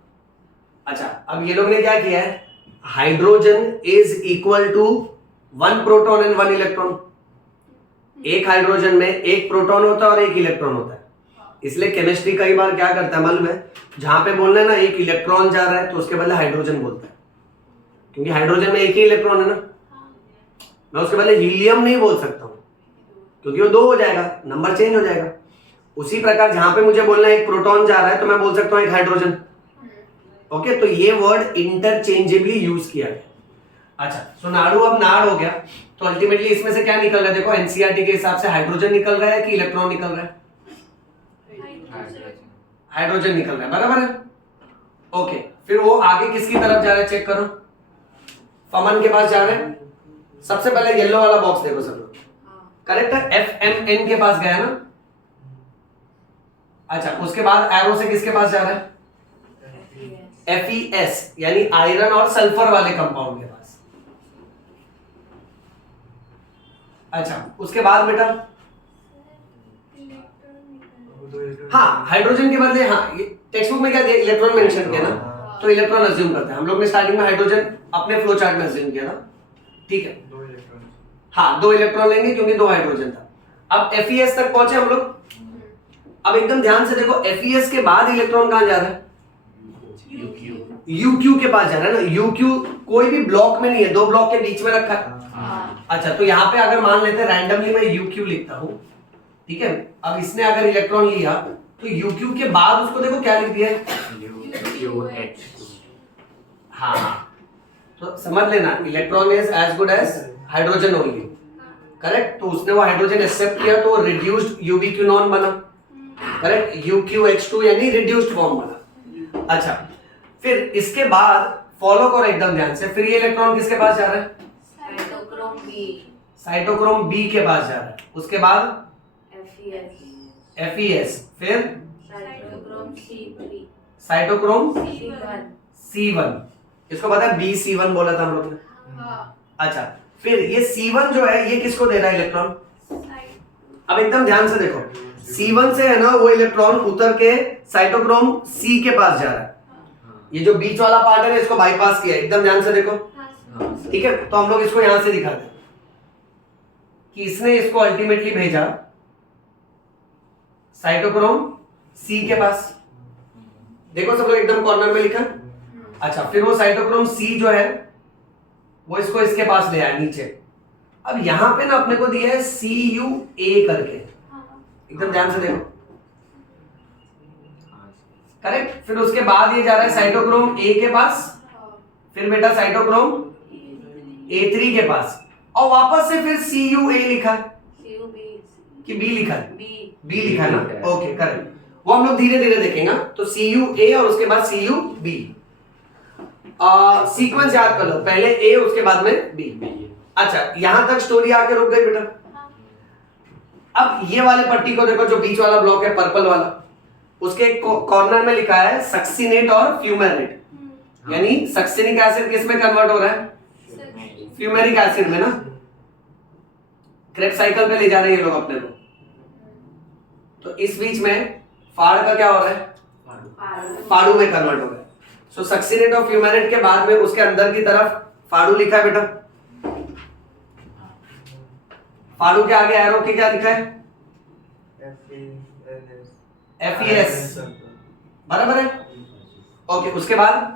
अच्छा, अब ये लोग ने क्या किया है, hydrogen is equal to 1 proton and 1 electron. एक हाइड्रोजन में एक प्रोटॉन होता है और एक इलेक्ट्रॉन होता है, इसलिए केमिस्ट्री कई बार क्या करता है मालूम है, जहां पे बोलना है ना एक इलेक्ट्रॉन जा रहा है तो उसके बदले हाइड्रोजन बोलता है, क्योंकि हाइड्रोजन में एक ही इलेक्ट्रॉन है ना। मैं उसके बदले हीलियम नहीं बोल सकता हूं क्योंकि वो 2 हो जाएगा, नंबर चेंज हो जाएगा। उसी प्रकार जहां पे मुझे बोलना है एक प्रोटॉन जा रहा है तो मैं बोल सकता हूं एक हाइड्रोजन। ओके, तो ये वर्ड इंटरचेंजेबली यूज किया गया। अच्छा, सो नाड़ू अब नाड़ हो गया, तो अल्टीमेटली इसमें से क्या निकल रहा है? देखो एनसीईआरटी के हिसाब से हाइड्रोजन निकल रहा है कि इलेक्ट्रॉन निकल रहा है? हाइड्रोजन निकल रहा है, बराबर है? ओके, फिर वो आगे किसकी तरफ जा रहा है चेक करो, फमन के पास जा रहे हैं। सबसे पहले येलो वाला बॉक्स देखो सब लोग, करेक्ट है? FMN के पास गया ना। अच्छा, उसके बाद एरो से किसके पास जा रहा है? FeS, यानी आयरन और सल्फर वाले कंपाउंड के पास। अच्छा, उसके बाद बेटा हाँ हाइड्रोजन के बदले, हाँ टेक्स्ट बुक में क्या दिया, इलेक्ट्रॉन मेंशन किया ना, तो इलेक्ट्रॉन अज्यूम करते हैं हम लोग ने। स्टार्टिंग में हाइड्रोजन अपने फ्लो चार्ट में अज्यूम किया था, ठीक है? 2 इलेक्ट्रॉन, हाँ 2 इलेक्ट्रॉन लेंगे क्योंकि 2 हाइड्रोजन था। अब FeS तक पहुंचे हम लोग। अब एकदम ध्यान से देखो, FeS के बाद इलेक्ट्रॉन कहाँ जा रहा है? UQ के पास जा रहा है ना। UQ कोई भी ब्लॉक में नहीं है, दो ब्लॉक के बीच में रखा है। हाँ। अच्छा, तो यहाँ पे अगर मान लेते हैं रैंडमली मैं UQ लिखता हूँ, ठीक है। अब इसने अगर इलेक्ट्रॉन लिया तो UQ के बाद उसको देखो क्या लिख दिया है? UQH2। हाँ, तो समझ लेना, electron is as good as hydrogen only, correct. तो उसने वो हाइड्रोजन एक्सेप्ट किया तो रिड्यूस्ड यूबिक्विनोन बना, करेक्ट। UQH2 यानी रिड्यूस्ड फॉर्म बना। अच्छा, फिर इसके बाद फॉलो करो एकदम ध्यान से, फिर ये इलेक्ट्रॉन किसके पास जा रहा है? Cytochrome B. साइटोक्रोम B के पास जा रहा है। उसके बाद FeS, फिर cytochrome C3। Cytochrome C1। C1। इसको पता है BC1 बोला था हम लोग ने। हाँ। अच्छा, फिर ये C1 जो है ये किसको दे रहा है इलेक्ट्रॉन? अब एकदम ध्यान से देखो, C1 से है ना वो इलेक्ट्रॉन उतर के साइटोक्रोम C के पास जा रहा है। ये जो बीच वाला पार्ट है ना इसको बाईपास किया, एकदम ध्यान से देखो, ठीक है। तो हम लोग इसको यहां से दिखाते हैं कि इसने इसको अल्टीमेटली भेजा साइटोक्रोम C के पास। देखो सब लोग एकदम कॉर्नर में लिखा। अच्छा, फिर वो साइटोक्रोम C जो है वो इसको इसके पास ले आया नीचे। अब यहां पे ना अपने को दिया है CUA करके, एकदम ध्यान से देखो, करेक्ट। फिर उसके बाद ये जा रहा है साइटोक्रोम A के पास, फिर बेटा साइटोक्रोम A3 के पास, और वापस से फिर CUA लिखा है कि B लिखा है? B लिखा है ना, ओके करेक्ट। वो हम लोग धीरे धीरे देखेंगे। तो CUA और उसके बाद CUB। सीक्वेंस याद कर लो, पहले A उसके बाद में B। अच्छा, यहां तक स्टोरी आके रुक गई बेटा। अब ये वाले पट्टी को देखो, जो बीच वाला ब्लॉक है पर्पल वाला, उसके कॉर्नर में लिखा है सक्सिनेट और फ्यूमेरेट, यानी सक्सिनिक एसिड किस में कन्वर्ट हो रहा है? फ्यूमेरिक एसिड में ना। क्रेब्स साइकिल पे ले जा रहे हैं ये लोग अपने को। तो इस बीच में फाड़ का क्या हो रहा है? फाड़ू में कन्वर्ट हो रहा है। सो सक्सिनेट और फ्यूमेरेट के बाद में उसके अंदर की तरफ फाड़ू लिखा है बेटा। फाड़ू के आगे एरो के क्या लिखा है? FeS, बराबर है, ओके। उसके बाद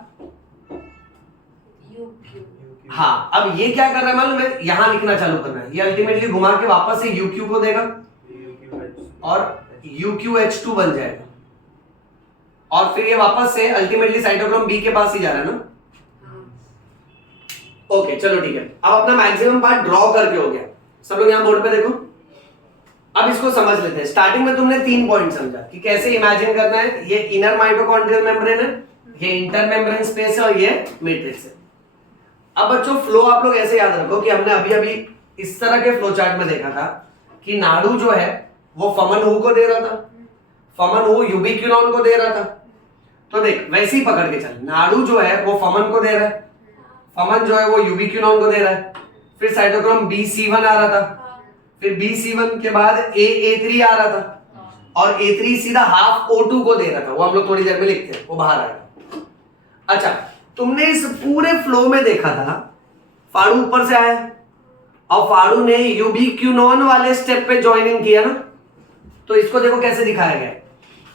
हाँ, अब ये क्या कर रहा है मालूम है? यहां लिखना चालू करना है। ये अल्टीमेटली घुमा के वापस से UQ को देगा और UQH2 बन जाएगा, और फिर ये वापस से अल्टीमेटली साइटोक्रोम B के पास ही जा रहा है ना। ओके चलो ठीक है। अब अपना मैक्सिमम पार्ट ड्रॉ करके हो गया। सब लोग यहाँ बोर्ड पे देखो। अब इसको समझ लेते हैं। स्टार्टिंग में तुमने 3 पॉइंट समझा कि कैसे इमेजिन करना है। ये इनर माइटोकॉन्ड्रियल मेम्ब्रेन है, ये इंटर मेम्ब्रेन स्पेस है, और ये मैट्रिक्स है। अब बच्चों फ्लो आप लोग ऐसे याद रखो कि हमने अभी अभी इस तरह के फ्लो चार्ट में देखा था कि नाड़ू जो है वो फमन हु को दे रहा था, फमन हु यूबिक्विनोन को दे रहा था। तो देख वैसे ही पकड़ के चल, नाड़ू जो है वो फमन को दे रहा है, फमन जो है वो यूबिक्विनोन को दे रहा है। फिर साइटोक्रोम BC1 आ रहा था, फिर BC1 के बाद A3 आ रहा था, और A3 सीधा हाफ O2 को दे रहा था। वो हम लोग थोड़ी देर में लिखते हैं, वो बाहर आएगा। अच्छा, तुमने इस पूरे फ्लो में देखा था फाड़ू ऊपर से आया और फाड़ू ने यूबिक्विनोन वाले स्टेप पे ज्वाइन इन किया ना। तो इसको देखो कैसे दिखाया गया है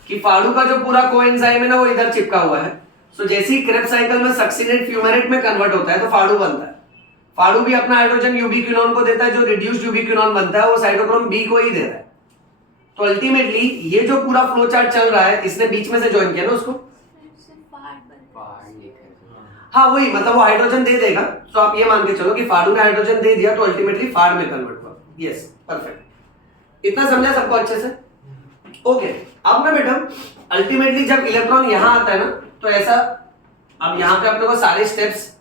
कि फाड़ू का जो पूरा कोएंजाइम है ना वो इधर चिपका हुआ है। सो जैसे ही क्रेब्स साइकिल में सक्सिनेट फ्यूमेरेट में कन्वर्ट होता है तो फाड़ू बनता है। फाड़ू भी अपना हाइड्रोजन यूबिक्विनोन को देता है, जो रिड्यूस्ड यूबिक्विनोन बनता है वो साइटोक्रोम B को ही दे रहा है। तो अल्टीमेटली ये जो पूरा फ्लो चार्ट चल रहा है, इसने बीच में से ज्वाइन किया ना उसको। हाँ वही, मतलब वो हाइड्रोजन दे देगा। तो आप ये मान के चलो कि फाड़ू ने हाइड्रोजन दे दिया तो अल्टीमेटली फाड़ में कन्वर्ट हुआ। यस परफेक्ट, इतना समझा सबको अच्छे से? ओके। अब ना बेटा अल्टीमेटली जब इलेक्ट्रॉन यहां आता है ना तो ऐसा, अब यहाँ पे अपने को सारे स्टेप्स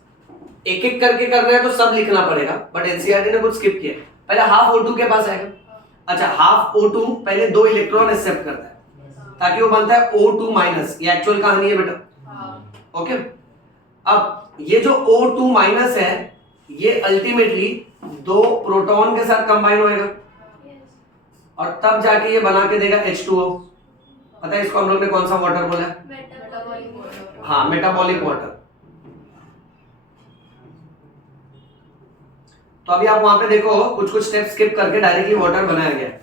एक एक करके करना है तो सब लिखना पड़ेगा, बट एनसीईआरटी ने कुछ स्किप किया। पहले हाफ O2 के पास आएगा। अच्छा, हाफ O2 पहले 2 इलेक्ट्रॉन एक्सेप्ट करता है ताकि वो बनता है O2 माइनस। ये एक्चुअल कहानी है बेटा, ओके। अब ये जो O2 माइनस है ये अल्टीमेटली 2 प्रोटॉन के साथ कंबाइन होएगा और तब जाके ये बना के देगा H2O। पता है इसको हम लोग ने कौन सा वाटर बोला है? हाँ, मेटाबॉलिक वाटर। तो अभी आप वहां पे देखो कुछ कुछ स्टेप स्किप करके डायरेक्टली वाटर बनाया गया है।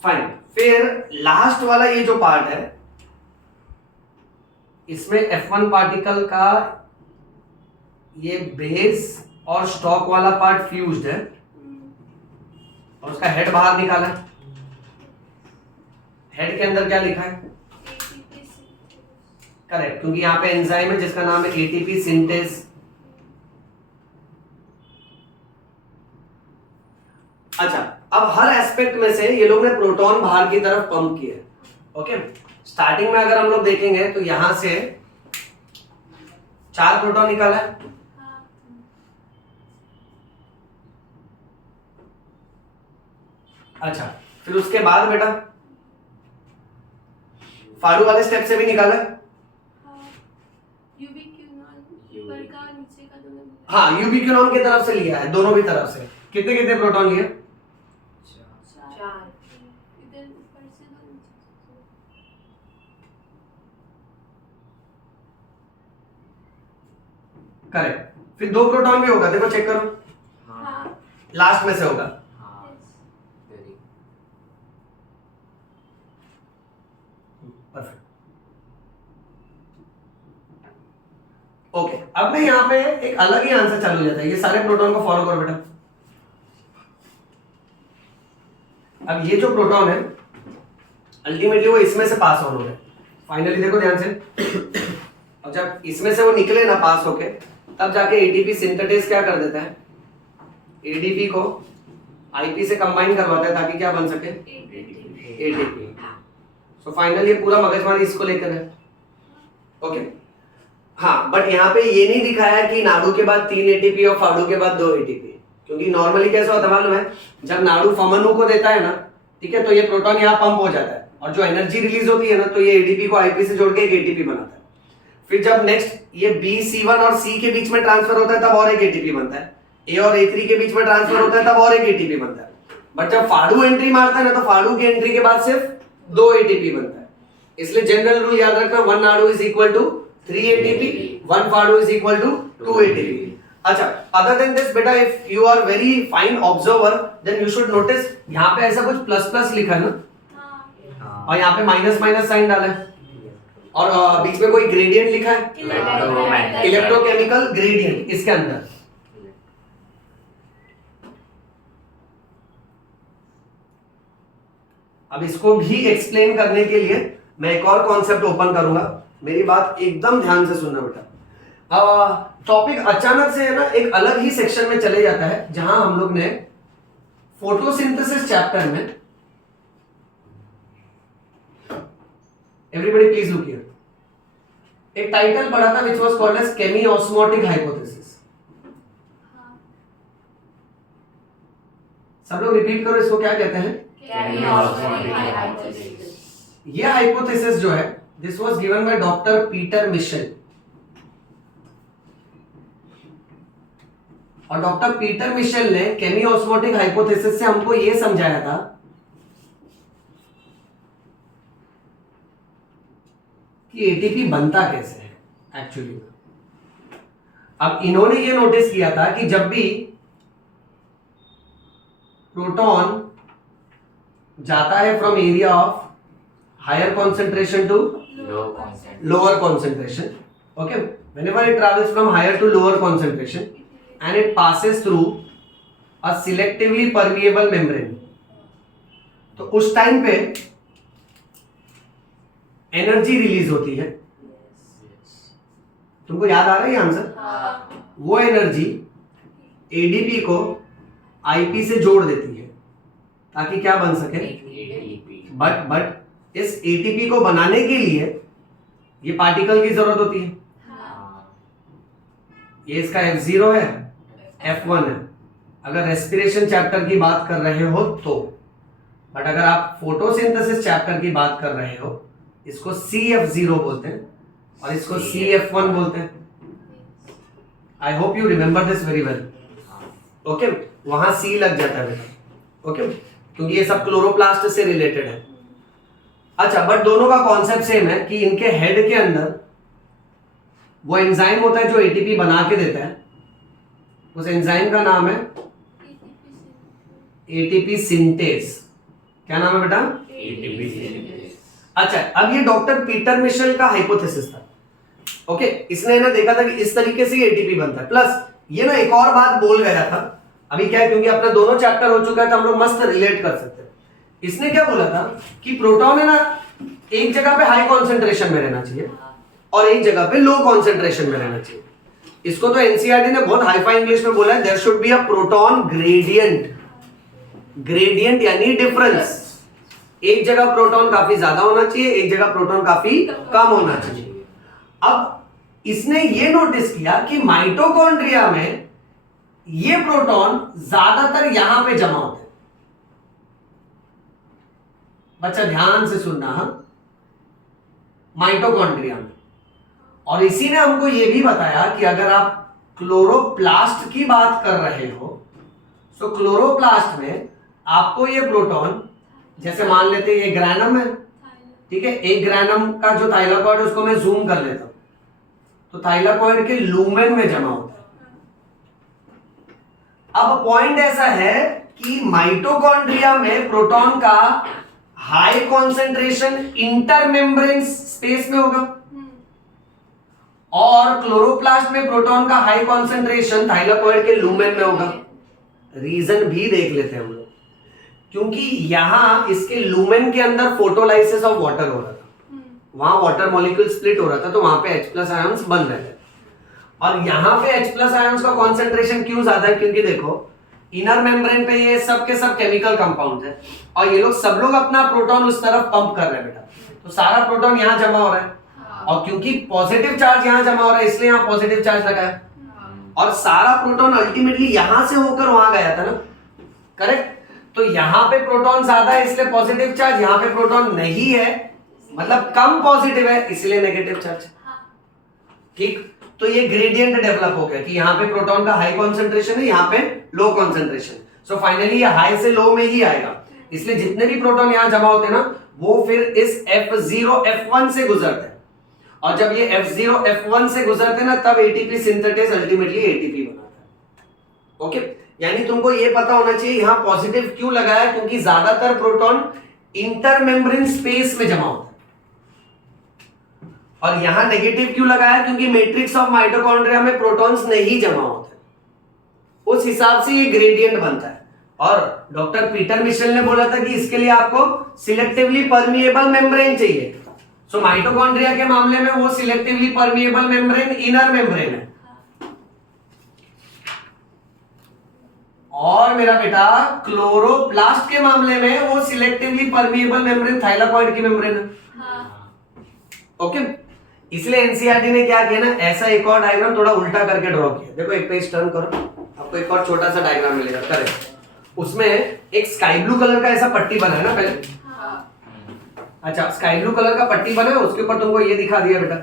फाइन। फिर लास्ट वाला ये जो पार्ट है, इसमें F1 पार्टिकल का ये बेस और स्टॉक वाला पार्ट फ्यूज्ड है और उसका हेड बाहर निकाला है। हेड के अंदर क्या लिखा है? करेक्ट, क्योंकि यहाँ पे एंजाइम है जिसका नाम है एटीपी सिंथेस। अच्छा, अब हर एस्पेक्ट में से ये लोग ने प्रोटॉन बाहर की तरफ पंप किए। ओके, स्टार्टिंग में अगर हम लोग देखेंगे तो यहां से 4 प्रोटॉन निकाला है। अच्छा, फिर उसके बाद बेटा फाड़ू वाले स्टेप से भी निकाला है। हाँ, यूबिक्विनोन की तरफ से लिया है, दोनों भी तरफ से। कितने कितने प्रोटॉन लिए? 4। करेक्ट, फिर 2 प्रोटॉन भी होगा, देखो चेक करो, हाँ लास्ट में से होगा। हाँ very परफेक्ट। ओके, अब मैं यहाँ पे एक अलग ही आंसर चालू हो जाता है। ये सारे प्रोटॉन को फॉलो करो बेटा। अब ये जो प्रोटॉन है अल्टीमेटली वो इसमें से पास ऑन हो रहे, फाइनली देखो ध्यान से। और जब इसमें से वो निकले ना पास होके, तब जाके एटीपी सिंथेटेज क्या कर देता है, एडीपी को आईपी से कंबाइन करवाता है ताकि क्या बन सके, एटीपी। सो फाइनली ये पूरा मगजमारी इसको लेकर है। ओके, हाँ, बट यहाँ पे ये नहीं दिखाया कि नाड़ू के बाद 3 एटीपी और फाड़ू के बाद 2 एटीपी, क्योंकि नॉर्मली कैसा होता है मालूम है, जब नाड़ू फमनू को देता है ना, ठीक है, तो ये प्रोटॉन यहाँ पंप हो जाता है और जो एनर्जी रिलीज होती है ना, तो ये एडीपी को आईपी से जोड़ के एक एटीपी बनाता है। फिर जब नेक्स्ट ये बी C1 और C के बीच में ट्रांसफर होता है तब और एक एटीपी बनता है, ए और A3 के बीच में ट्रांसफर होता है तब और एक एटीपी बनता है। बट जब फाड़ू एंट्री मारता है ना, तो फाड़ू की एंट्री के बाद सिर्फ 2 एटीपी बनता है। इसलिए जनरल रूल याद रखना, 1 NADH is equal to 3 ATP, 1 FADH is equal to 2 ATP. अच्छा, अदर देन दिस बेटा, if you are very fine observer then you should notice यहाँ पे ऐसा कुछ प्लस प्लस लिखा है ना, और यहाँ पे माइनस माइनस साइन डाला है, और बीच में कोई ग्रेडियंट लिखा है, इलेक्ट्रोकेमिकल ग्रेडियंट इसके अंदर। अब इसको भी एक्सप्लेन करने के लिए मैं एक और कॉन्सेप्ट ओपन करूंगा, मेरी बात एकदम ध्यान से सुनना बेटा। टॉपिक अचानक से है ना एक अलग ही सेक्शन में चले जाता है, जहां हम लोग ने फोटोसिंथेसिस चैप्टर में, एवरीबॉडी प्लीज लुक हियर, एक टाइटल पढ़ा था which was called as chemiosmotic hypothesis. सब लोग रिपीट करो, इसको क्या कहते हैं? ये हाइपोथेसिस जो है, this was given by doctor Peter Mitchell. और डॉक्टर पीटर मिशेल ने केमी-ऑस्मोटिक हाइपोथेसिस से हमको यह समझाया था कि एटीपी बनता कैसे है एक्चुअली। अब इन्होंने ये नोटिस किया था कि जब भी प्रोटॉन जाता है from area of higher concentration to lower concentration, okay, whenever it travels from higher to lower concentration and it passes through a selectively permeable membrane, तो उस टाइम पे एनर्जी रिलीज होती है। तुमको याद आ रहा है ये आंसर? वो एनर्जी एडीपी को आईपी से जोड़ देती है ताकि क्या बन सके, बट इस एटीपी को बनाने के लिए ये पार्टिकल की जरूरत होती है। ये इसका F0 है, F1 है, अगर रेस्पिरेशन चैप्टर की बात कर रहे हो तो। बट अगर आप फोटोसिंथेसिस चैप्टर की बात कर रहे हो, इसको CF0 बोलते हैं और इसको CF1 बोलते हैं। I hope you remember this very well. Okay, वहां C लग जाता है बेटा, ओके, क्योंकि ये सब क्लोरोप्लास्ट से रिलेटेड है। अच्छा, बट दोनों का कॉन्सेप्ट सेम है कि इनके हेड के अंदर वो एंजाइम होता है जो एटीपी बना के देता है। उस एंजाइम का नाम है एटीपी सिंथेस। क्या नाम है बेटा? ATP synthesis. अच्छा, अब ये डॉक्टर पीटर मिशेल का हाइपोथेसिस था। ओके, इसने ना देखा था कि इस तरीके से एटीपी बनता है। प्लस ये ना एक और बात बोल गया था, अभी क्या है क्योंकि अपना दोनों चैप्टर हो चुका है तो हम लोग मस्त रिलेट कर सकते हैं। इसने क्या बोला था कि प्रोटॉन है ना एक जगह पे हाई कॉन्सेंट्रेशन में रहना चाहिए और एक जगह पे लो कॉन्सेंट्रेशन में रहना चाहिए। इसको तो एनसीईआरटी ने बहुत हाईफाई इंग्लिश में बोला है, there should be a proton gradient. Gradient यानी डिफरेंस, एक जगह प्रोटॉन काफी ज्यादा होना चाहिए, एक जगह प्रोटॉन काफी कम होना चाहिए। अब इसने ये नोटिस किया कि माइटोकॉन्ड्रिया में ये प्रोटॉन ज्यादातर यहां पे जमा होते हैं। बच्चा ध्यान से सुनना, माइटोकॉन्ड्रिया में। और इसी ने हमको यह भी बताया कि अगर आप क्लोरोप्लास्ट की बात कर रहे हो तो क्लोरोप्लास्ट में आपको ये प्रोटॉन, जैसे मान लेते हैं ये ग्रैनम है, ठीक है, एक ग्रैनम का जो थाइलाकॉइड है उसको मैं जूम कर लेता हूं, तो थाइलाकॉइड के लूमेन में जमा होता है। अब पॉइंट ऐसा है कि माइटोकॉन्ड्रिया में प्रोटॉन का हाई कॉन्सेंट्रेशन इंटरमेम्ब्रेन स्पेस में होगा और क्लोरोप्लास्ट में प्रोटॉन का हाई कॉन्सेंट्रेशन थाइलाकॉइड के लूमेन में होगा। रीजन भी देख लेते हैं हम लोग, क्योंकि यहां इसके लूमेन के अंदर फोटोलाइसिस ऑफ वाटर हो रहा था, वहां वाटर मॉलिक्यूल स्प्लिट हो रहा था, तो वहां पे H+ आयंस बन रहे थे। और यहां पे H+ आयंस का कॉन्सेंट्रेशन क्यों ज्यादा है, क्योंकि देखो इनर मेम्ब्रेन पे ये सब के सब केमिकल कंपाउंड है और ये लोग सब लोग अपना प्रोटॉन उस तरफ पंप कर रहे हैं बेटा, तो सारा प्रोटॉन यहां जमा हो रहा है और क्योंकि पॉजिटिव चार्ज यहां जमा हो रहा है इसलिए यहां पॉजिटिव चार्ज लगा है और सारा प्रोटॉन अल्टीमेटली यहां से होकर वहां गया था ना, करेक्ट। तो यहां पे प्रोटॉन ज्यादा है इसलिए पॉजिटिव चार्ज, यहां पे प्रोटॉन नहीं है मतलब कम पॉजिटिव है इसलिए नेगेटिव चार्ज, ठीक। तो ये ग्रेडियंट डेवलप हो गया कि यहाँ पे प्रोटॉन का हाई कॉन्सेंट्रेशन है, यहाँ पे लो कॉन्सेंट्रेशन, सो फाइनली ये हाई से लो में ही आएगा, इसलिए जितने भी प्रोटॉन यहाँ जमा होते हैं ना वो फिर इस F0 F1 से गुजरते हैं और जब ये F0 F1 से गुजरते हैं ना तब एटीपी सिंथेसिस अल्टीमेटली एटीपी बनाता है। ओके, यानी तुमको ये पता होना चाहिए यहाँ पॉजिटिव क्यों लगाया, क्योंकि ज्यादातर प्रोटॉन इंटरमेम्ब्रेन स्पेस में जमा होता है और यहां नेगेटिव क्यों लगाया, क्योंकि मैट्रिक्स ऑफ माइटोकॉन्ड्रिया में प्रोटॉन्स नहीं जमा होते, उस हिसाब से ये ग्रेडियंट बनता है। और डॉक्टर पीटर मिशेल ने बोला था कि इसके लिए आपको सिलेक्टिवली परमिएबल मेम्ब्रेन चाहिए। सो माइटोकॉन्ड्रिया के मामले में वो selectively permeable membrane inner membrane है और मेरा बेटा क्लोरोप्लास्ट के मामले में वो सिलेक्टिवली परमिएबल मेम्ब्रेन थाइलाकॉइड की मेम्ब्रेन है। ओके, इसलिए एनसीईआरटी ने क्या किया ना, ऐसा एक और डायग्राम थोड़ा उल्टा करके ड्रॉ किया। देखो एक पेज टर्न करो, आपको एक और छोटा सा डायग्राम मिलेगा, करेक्ट। उसमें एक स्काई ब्लू कलर का ऐसा पट्टी बना है ना पहले, अच्छा स्काई ब्लू कलर का पट्टी बना है, उसके ऊपर तुमको ये दिखा दिया बेटा।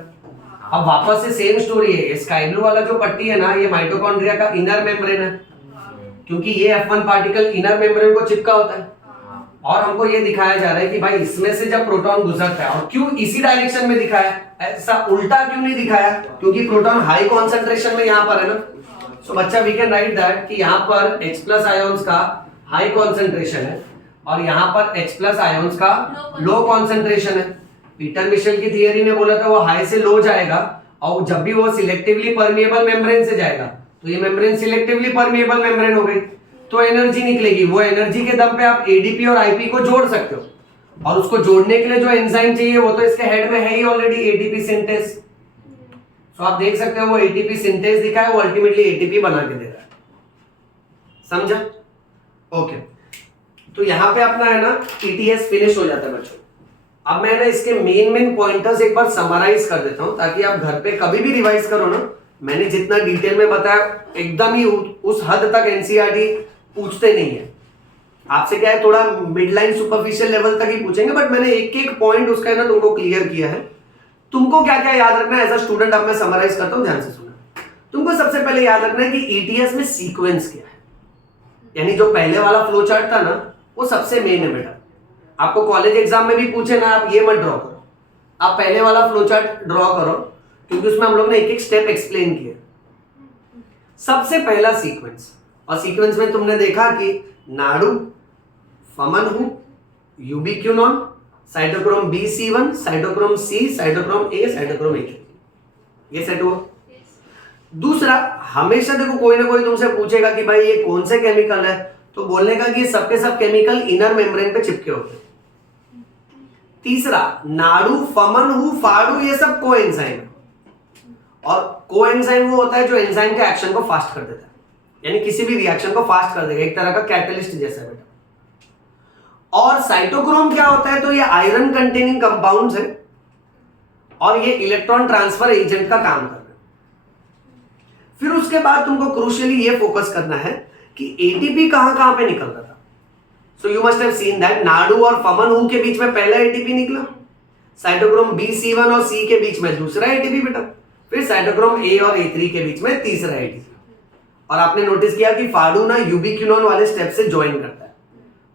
अब वापस से सेम स्टोरी है, स्काई ब्लू वाला जो पट्टी है ना ये माइटोकॉन्ड्रिया का इनर मेम्ब्रेन है, क्योंकि ये F1 पार्टिकल इनर मेम्ब्रेन को चिपका होता है और हमको ये दिखाया जा रहा है कि भाई इसमें से जब प्रोटॉन गुजरता है, और क्यों इसी डायरेक्शन में दिखाया, ऐसा उल्टा क्यों नहीं दिखाया, क्योंकि प्रोटॉन हाई कॉन्सेंट्रेशन में यहाँ पर है ना। सो बच्चा वी कैन राइट दैट कि यहाँ पर H+ आयोन्स का हाई कॉन्सेंट्रेशन है और यहाँ पर H+ आयोन्स का लो कॉन्सेंट्रेशन है। पीटर मिशेल की थियरी ने बोला था वो हाई से लो जाएगा और जब भी वो सिलेक्टिवली परमिएबल मेम्ब्रेन से जाएगा तो ये मेम्ब्रेन सिलेक्टिवली परमिएबल मेम्ब्रेन हो गई, तो एनर्जी निकलेगी, वो एनर्जी के दम पे आप एडीपी और आईपी को जोड़ सकते हो और उसको जोड़ने के लिए जो एंजाइम चाहिए वो तो इसके हेड में है ही ऑलरेडी, एटीपी सिंथेस। तो आप देख सकते हो वो एटीपी सिंथेस दिखा है, वो अल्टीमेटली एटीपी बना के दे रहा है, समझा? ओके, तो यहाँ पे अपना है ना टीटीएस फिनिश हो जाता है बच्चों। अब मैं ना इसके मेन पॉइंटर्स एक बार समराइज कर देता हूं ताकि आप घर पे कभी भी रिवाइज करो ना, मैंने जितना डिटेल में बताया एकदम ही उस हद तक एनसीईआरटी पूछते नहीं है आपसे, क्या है थोड़ा मिड लाइन सुपरफिशियल लेवल तक ही पूछेंगे, बट मैंने एक एक पॉइंट उसका है ना तुमको क्लियर किया है। तुमको क्या क्या याद रखना है एज अ स्टूडेंट, अब मैं समराइज करता हूं, ध्यान से सुनना। तुमको सबसे पहले याद रखना है कि ईटीएस में सीक्वेंस क्या है, यानी जो पहले वाला फ्लो चार्ट था ना वो सबसे मेन है बेटा। आपको कॉलेज एग्जाम में भी पूछे ना, आप ये मत ड्रॉ करो, आप पहले वाला फ्लो चार्ट ड्रॉ करो, क्योंकि उसमें हम लोग ने एक एक स्टेप एक्सप्लेन किया। सबसे पहला सीक्वेंस, और सीक्वेंस में तुमने देखा कि नाड़ू, फमनहु, ubiquinone, cytochrome BC1, cytochrome C, cytochrome A, cytochrome A। ये सेट हुआ। दूसरा, हमेशा देखो कोई ना कोई तुमसे पूछेगा कि भाई ये कौन से केमिकल है, तो बोलने का कि ये सबके सब केमिकल इनर मेम्ब्रेन पे चिपके होते हैं। तीसरा, नाडु, फमन, फाडू, ये सब कोएंजाइम है, और कोएंजाइम वो होता है जो एंजाइम के एक्शन को फास्ट कर देता है, यानी किसी भी रिएक्शन को फास्ट कर देगा, एक तरह का कैटलिस्ट जैसा बेटा। और साइटोक्रोम क्या होता है, तो ये आयरन कंटेनिंग कंपाउंड्स है और ये इलेक्ट्रॉन ट्रांसफर एजेंट का काम कर रहे हैं। फिर उसके बाद तुमको क्रूशियली ये फोकस करना है कि एटीपी कहां कहां पे निकल रहा था। So you must have seen that Nadu और फमन के बीच में पहला एटीपी निकला, साइटोक्रोम BC1 और C के बीच में दूसरा एटीपी बेटा, फिर साइटोक्रोम A और A3 के बीच में तीसरा एटीपी। और आपने नोटिस किया कि फाडू ना यूबिक्विनोन वाले स्टेप से ज्वाइन करता है,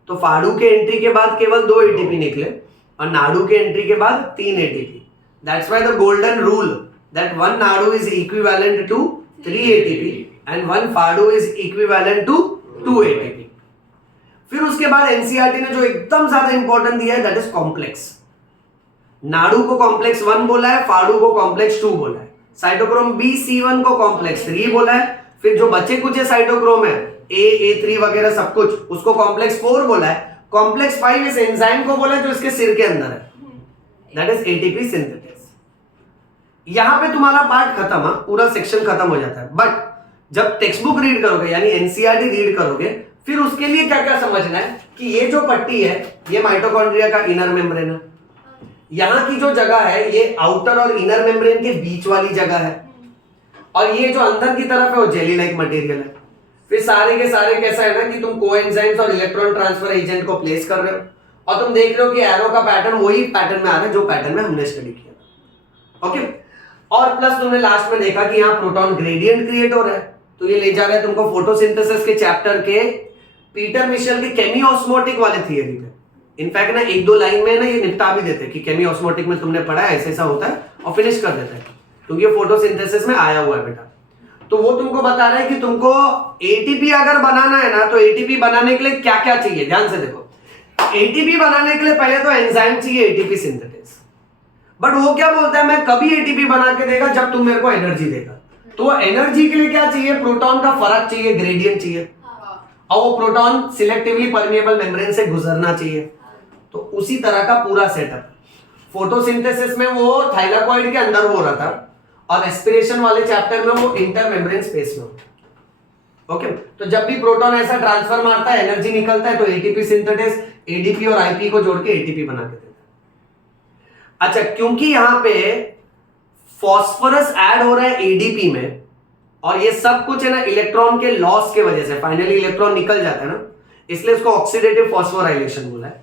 तो फाडू के एंट्री के बाद केवल 2 एटीपी निकले और नाडु के एंट्री के बाद 3 ATP. That's why the golden rule that 1 NADH is equivalent to 3 ATP and 1 FADH is equivalent to 2 ATP. फिर उसके बाद एनसीईआरटी ने जो एकदम ज्यादा इंपॉर्टेंट दिया है दैट इज कॉम्प्लेक्स। नाडु को कॉम्प्लेक्स 1 बोला है, फाडू को कॉम्प्लेक्स 2 बोला है, साइटोक्रोम BC1 को कॉम्प्लेक्स 3 बोला है, फिर जो बचे कुछ साइटोक्रोम है A3 वगैरह सब कुछ, उसको कॉम्प्लेक्स 4 बोला है, कॉम्प्लेक्स 5 इस एंजाइम को बोला है जो इसके सिर के अंदर है, दैट इज एटीपी सिंथेसिस। यहां पे तुम्हारा पार्ट खत्म, पूरा सेक्शन खत्म हो जाता है। बट जब टेक्स्ट बुक रीड करोगे यानी एनसीईआरटी रीड करोगे, फिर उसके लिए क्या क्या समझना है कि ये जो पट्टी है ये माइटोकॉन्ड्रिया का इनर मेम्ब्रेन है, यहां की जो जगह है ये आउटर और इनर मेम्ब्रेन के बीच वाली जगह है, और ये जो अंदर की तरफ है वो जेली लाइक मटेरियल है। फिर सारे के सारे कैसा है ना कि तुम कोएंजाइम्स और इलेक्ट्रॉन ट्रांसफर एजेंट को प्लेस कर रहे हो, और तुम देख रहे हो कि एरो का पैटर्न वही पैटर्न में आ रहा है जो पैटर्न में हमने स्टडी किया था। ओके, और प्लस तुमने लास्ट में देखा कि यहाँ प्रोटॉन ग्रेडियंट क्रिएट हो रहा है, तो ये ले जा रहा है तुमको फोटोसिंथेसिस के चैप्टर के पीटर मिशेल के केमी-ऑस्मोटिक वाले थियरी पे। इनफैक्ट ना 1-2 लाइन में ना ये निपटा भी देते कि केमी-ऑस्मोटिक में तुमने पढ़ा है, ऐसा ऐसा होता है, और फिनिश कर देते हैं क्योंकि ये फोटोसिंथेसिस में आया हुआ है बेटा। तो वो तुमको बता रहा है कि तुमको एटीपी अगर बनाना है ना, तो एटीपी बनाने के लिए क्या क्या चाहिए, ध्यान से देखो। एटीपी बनाने के लिए पहले तो एंजाइम चाहिए एटीपी सिंथेटेस, बट वो क्या बोलता है, मैं कभी एटीपी बना के देगा जब तुम मेरे को एनर्जी देगा। तो एनर्जी के लिए क्या चाहिए, प्रोटॉन का फर्क चाहिए, ग्रेडियंट चाहिए, और वो प्रोटॉन सिलेक्टिवली परमिएबल मेम्ब्रेन से गुजरना चाहिए। तो उसी तरह का पूरा सेटअप फोटोसिंथेसिस में वो थाइलाकॉइड के अंदर हो रहा था, और एस्पिरेशन वाले चैप्टर में वो इंटर मेम्ब्रेन स्पेस में होता। ओके, तो जब भी प्रोटॉन ऐसा ट्रांसफर मारता है, एनर्जी निकलता है, तो एटीपी सिंथेटेस एडीपी और आईपी को जोड़ के एटीपी बना के देता है। अच्छा, क्योंकि यहां पे फॉस्फोरस ऐड हो रहा है एडीपी में, और ये सब कुछ है ना इलेक्ट्रॉन के लॉस के वजह से, फाइनली इलेक्ट्रॉन निकल जाता है ना, इसलिए इसको ऑक्सीडेटिव फॉस्फोराइलेशन बोला है।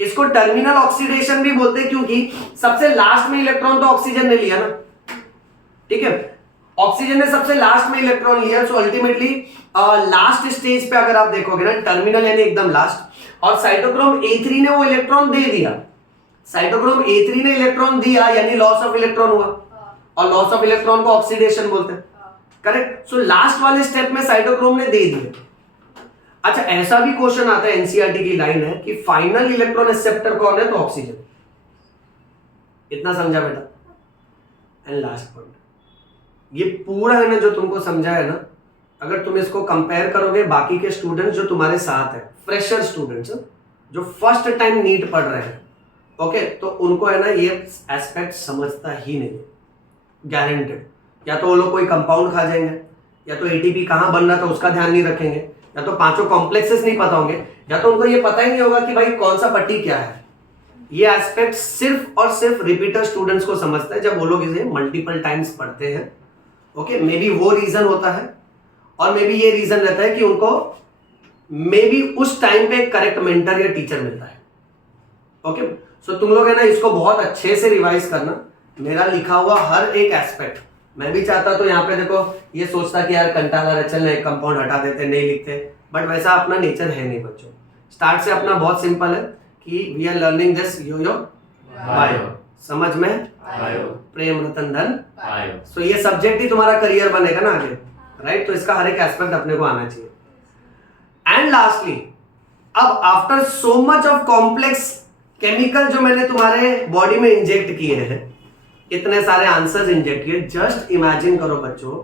इसको टर्मिनल ऑक्सीडेशन भी बोलते हैं, क्योंकि सबसे लास्ट में इलेक्ट्रॉन तो ऑक्सीजन ने लिया ना, ठीक है, ऑक्सीजन ने सबसे लास्ट में इलेक्ट्रॉन लिया, सो अल्टीमेटली लास्ट स्टेज पे अगर आप देखोगे ना, टर्मिनल यानी एकदम लास्ट, और साइटोक्रोम A3 ने वो इलेक्ट्रॉन दे दिया, साइटोक्रोम A3 ने इलेक्ट्रॉन दिया यानी लॉस ऑफ इलेक्ट्रॉन हुआ, और लॉस ऑफ इलेक्ट्रॉन को ऑक्सीडेशन बोलते हैं, करेक्ट। सो लास्ट वाले स्टेप में साइटोक्रोम ने दे दिया। अच्छा, ऐसा भी क्वेश्चन आता है, एनसीईआरटी की लाइन है कि फाइनल इलेक्ट्रॉन एक्सेप्टर कौन है, तो ऑक्सीजन। इतना समझा बेटा। एंड लास्ट पॉइंट, ये पूरा है ना जो तुमको समझा है ना, अगर तुम इसको कंपेयर करोगे बाकी के स्टूडेंट्स जो तुम्हारे साथ है, फ्रेशर स्टूडेंट्स जो फर्स्ट टाइम नीट पढ़ रहे हैं, ओके, तो उनको है ना ये एस्पेक्ट समझता ही नहीं, गारंटेड। या तो वो लोग कोई कंपाउंड खा जाएंगे, या तो एटीपी कहां बन रहा था उसका ध्यान नहीं रखेंगे, या तो 5 कॉम्प्लेक्सेस नहीं पता होंगे, या तो उनको ये पता ही नहीं होगा कि भाई कौन सा पट्टी क्या है। ये एस्पेक्ट सिर्फ और सिर्फ रिपीटर स्टूडेंट्स को समझता है जब वो लोग इसे मल्टीपल टाइम्स पढ़ते हैं। ओके, मे बी वो रीजन होता है, और मे बी ये रीजन रहता है कि उनको मे बी उस टाइम पे करेक्ट मेंटर या टीचर मिलता है। ओके, सो तुम लोग है ना इसको बहुत अच्छे से रिवाइज करना, मेरा लिखा हुआ हर एक एस्पेक्ट। मैं भी चाहता तो यहाँ पे देखो ये सोचता कि यार कंटाला चल ना एक कंपाउंड हटा देते, नहीं लिखते, बट वैसा अपना नेचर है नहीं बच्चों। स्टार्ट से अपना बहुत सिंपल है कि we are learning this yo bio, समझ में बायो, प्रेम रतन धन बायो। सो ये सब्जेक्ट ही तुम्हारा करियर बनेगा ना आगे, राइट। तो इसका हर एक एस्पेक्ट अपने को आना चाहिए। एंड लास्टली, अब after so much of complex chemical जो मैंने तुम्हारे बॉडी में इंजेक्ट किए हैं, इतने सारे आंसर्स इंजेक्ट किए, जस्ट इमेजिन करो बच्चों,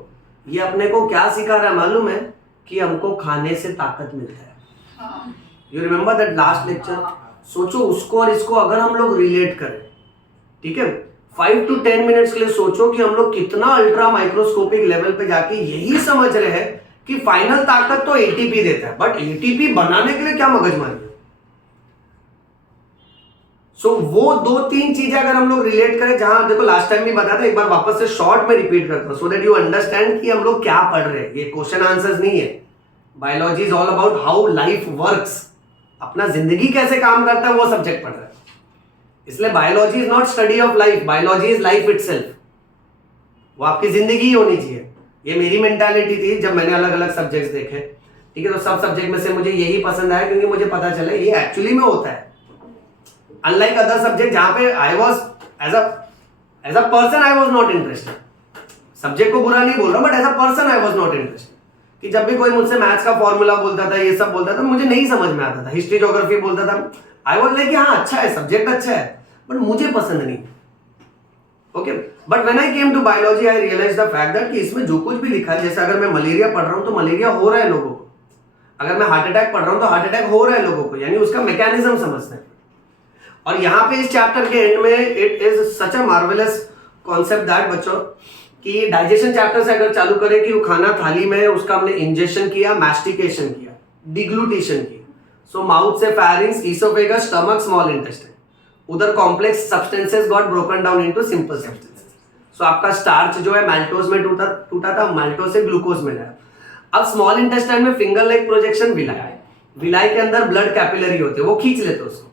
ये अपने को क्या सिखा रहा है मालूम है? कि हमको खाने से ताकत मिलता है। You remember that last lecture? सोचो उसको और इसको अगर हम लोग रिलेट करें, ठीक है, 5 to 10 मिनट्स के लिए सोचो कि हम लोग कितना अल्ट्रा माइक्रोस्कोपिक लेवल पे जाके यही समझ रहे हैं कि फाइनल ताकत तो एटीपी देता है, बट एटीपी बनाने के लिए क्या मगजमारी है। सो वो 2-3 चीजें अगर हम लोग रिलेट करें, जहां देखो लास्ट टाइम भी बताया था, एक बार वापस से शॉर्ट में रिपीट करता हूं सो दैट यू अंडरस्टैंड कि हम लोग क्या पढ़ रहे हैं। ये क्वेश्चन आंसर्स नहीं है। Biology is all about how life works, अपना जिंदगी कैसे काम करता है वो सब्जेक्ट पढ़ रहे हैं। इसलिए biology is not study of life, biology is life itself. वो आपकी जिंदगी ही होनी चाहिए। ये मेरी मेंटालिटी थी जब मैंने अलग अलग सब्जेक्ट्स देखे, ठीक है, तो सब सब्जेक्ट में से मुझे यही पसंद आया क्योंकि मुझे पता चला ये एक्चुअली में होता है। अनलाइक अदर सब्जेक्ट जहां पे I was as a person I was not interested. Subject को बुरा नहीं बोल रहा, but as a person I was not interested. कि जब भी कोई मुझसे मैथ्स का फॉर्मूला बोलता था, ये सब बोलता था, मुझे नहीं समझ में आता था। हिस्ट्री ज्योग्राफी बोलता था, आई वाज लाइक हाँ अच्छा है, सब्जेक्ट अच्छा है, बट मुझे पसंद नहीं। Okay, but when I came to biology I realize the fact that कि इसमें जो कुछ भी लिखा है, जैसे अगर मैं मलेरिया पढ़ रहा हूं तो मलेरिया हो रहा है लोगों को, अगर मैं हार्ट अटैक पढ़ रहा हूं तो हार्ट अटैक हो रहा है लोगों को, यानी उसका मैकेनिज्म समझते हैं। और यहाँ पे इस चैप्टर के एंड में it is such a marvellous concept that बच्चों कि डाइजेशन चैप्टर से अगर चालू करें कि वो खाना थाली में है, उसका हमने इंजेक्शन किया, मैस्टिकेशन किया, डिग्लूटेशन किया। सो माउथ से pharynx, oesophagus, stomach, small intestine, उधर complex substances got broken down into simple substances. So आपका स्टार्च जो है मैल्टोज में टूटा था, मैल्टोज से ग्लूकोज में गया। अब स्मॉल इंटेस्टाइन में finger like projection villi, villi के अंदर ब्लड कैपिलरी होते हैं, वो खींच लेते हैं उसको।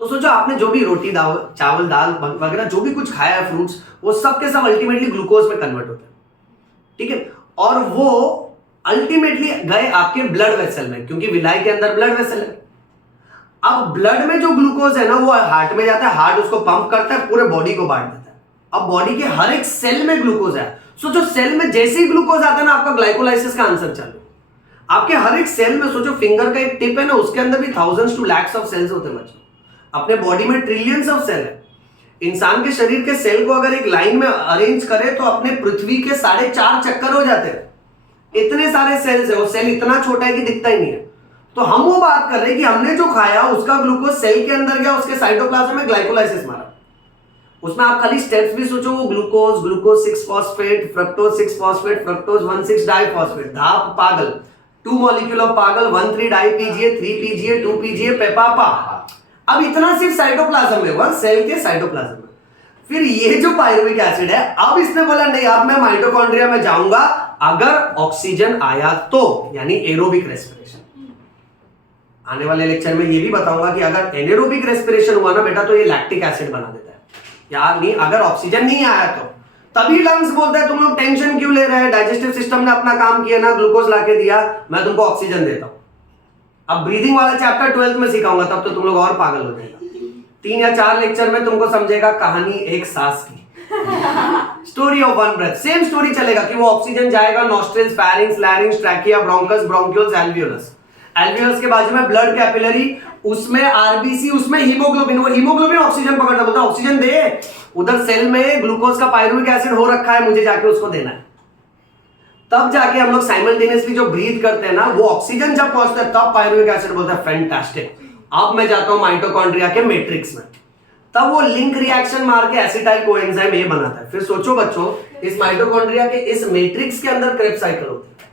तो सोचो आपने जो भी रोटी चावल दाल वगैरह जो भी कुछ खाया है, फ्रूट्स, वो सब के सब अल्टीमेटली ग्लूकोज में कन्वर्ट होते हैं, ठीक है, और वो अल्टीमेटली गए आपके ब्लड वेसल में, क्योंकि विलाई के अंदर ब्लड वेसल है। अब ब्लड में जो ग्लूकोज है ना वो हार्ट में जाता है, हार्ट उसको पंप करता है, पूरे बॉडी को बांट देता है। अब बॉडी के हर एक सेल में ग्लूकोज है। सोचो सेल में जैसे ही ग्लूकोज आता है ना, आपका ग्लाइकोलाइसिस का आंसर चालू। आपके हर एक सेल में सोचो, फिंगर का एक टिप है ना, उसके अंदर भी thousands to lakhs of cells होते हैं बच्चों। अपने बॉडी में ट्रिलियंस ऑफ सेल है। इंसान के शरीर के सेल को अगर एक लाइन में अरेंज करें तो अपने पृथ्वी के 4.5 चक्कर हो जाते हैं। इतने सारे सेल्स है, वो सेल इतना छोटा है कि दिखता ही नहीं है। तो हम वो बात कर रहे हैं कि हमने जो खाया उसका ग्लूकोज सेल के अंदर गया, उसके साइटोप्लाज्म में ग्लाइकोलाइसिस मारा। उसमें आप खाली स्टेप्स भी सोचो, वो glucose 6 phosphate, fructose 6 phosphate, fructose 1,6 diphosphate, धाप पागल, 2 मॉलिक्यूल ऑफ पागल, 1,3 डाईपीजीए, 3 पीजीए, 2 पीजीए, पेपापा। अब इतना सिर्फ साइटोप्लाज्म में हुआ, सेल के साइटोप्लाज्म में। फिर ये जो पायरुविक एसिड है, अब इसने बोला नहीं, अब मैं माइटोकॉन्ड्रिया में जाऊंगा अगर ऑक्सीजन आया तो, यानी एरोबिक रेस्पिरेशन। आने वाले लेक्चर में ये भी बताऊंगा कि अगर एनेरोबिक रेस्पिरेशन हुआ ना बेटा, तो ये लैक्टिक एसिड बना देता है। यार नहीं, अगर ऑक्सीजन नहीं आया तो तभी लंग्स बोलते हैं तुम लोग टेंशन क्यों ले रहे हैं, डाइजेस्टिव सिस्टम ने अपना काम किया ना, ग्लूकोज लाके दिया, मैं तुमको ऑक्सीजन देता हूं। अब ब्रीदिंग वाला चैप्टर 12th में सिखाऊंगा, तब तो तुम लोग और पागल हो जाएगा। 3 या 4 लेक्चर में तुमको समझेगा कहानी एक सांस की, story of one breath. Same story चलेगा कि वो ऑक्सीजन जाएगा nostrils, pharynx, larynx, trachea, bronchus, bronchioles, alveolus. Alveolus के बाजू में ब्लड कैपिलरी, उसमें आरबीसी, उसमें हीमोग्लोबिन। वो हीमोग्लोबिन ऑक्सीजन पकड़ता, बोलता ऑक्सीजन दे। उधर सेल में ग्लूकोज का पायरुविक एसिड हो रखा है, मुझे जाके उसको देना है। तब जाके हम लोग साइमल्टेनियसली जो ब्रीथ करते हैं ना, वो ऑक्सीजन जब पहुंचता है तब पायरुविक एसिड बोलता है फैंटास्टिक, अब मैं जाता हूं माइटोकॉन्ड्रिया के मैट्रिक्स में। तब वो लिंक रिएक्शन मार के एसिटाइल कोएंजाइम ये बनाता है। फिर सोचो बच्चों, इस माइटोकॉन्ड्रिया के इस मैट्रिक्स के अंदर क्रेब्स साइकिल होती है।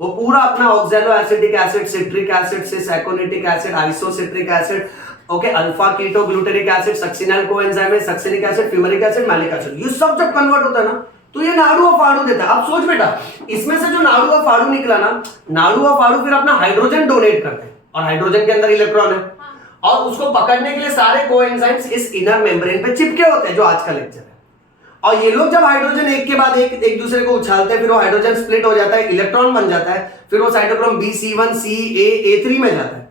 वो पूरा अपना oxaloacetic acid, citric acid, cis aconitic acid, isocitric acid, okay, alpha ketoglutaric acid, succinyl coenzyme है, succinic acid, fumaric acid, malic acid, ये सब जब कन्वर्ट होता है ना, तो ये नाड़ू और फाड़ू देता है। अब सोच बेटा, इसमें से जो नाड़ू और फाड़ू निकला ना, नाड़ू और फाड़ू फिर अपना हाइड्रोजन डोनेट करते हैं, और हाइड्रोजन के अंदर इलेक्ट्रॉन है, और उसको पकड़ने के लिए सारे कोएंजाइम्स इस इनर मेम्ब्रेन पे चिपके होते हैं, जो आज का लेक्चर है। और ये लोग जब हाइड्रोजन एक के बाद एक दूसरे को उछालते हैं, फिर वो हाइड्रोजन स्प्लिट हो जाता है, इलेक्ट्रॉन बन जाता है, फिर वो cytochrome B, C1, C, A3 में जाता है।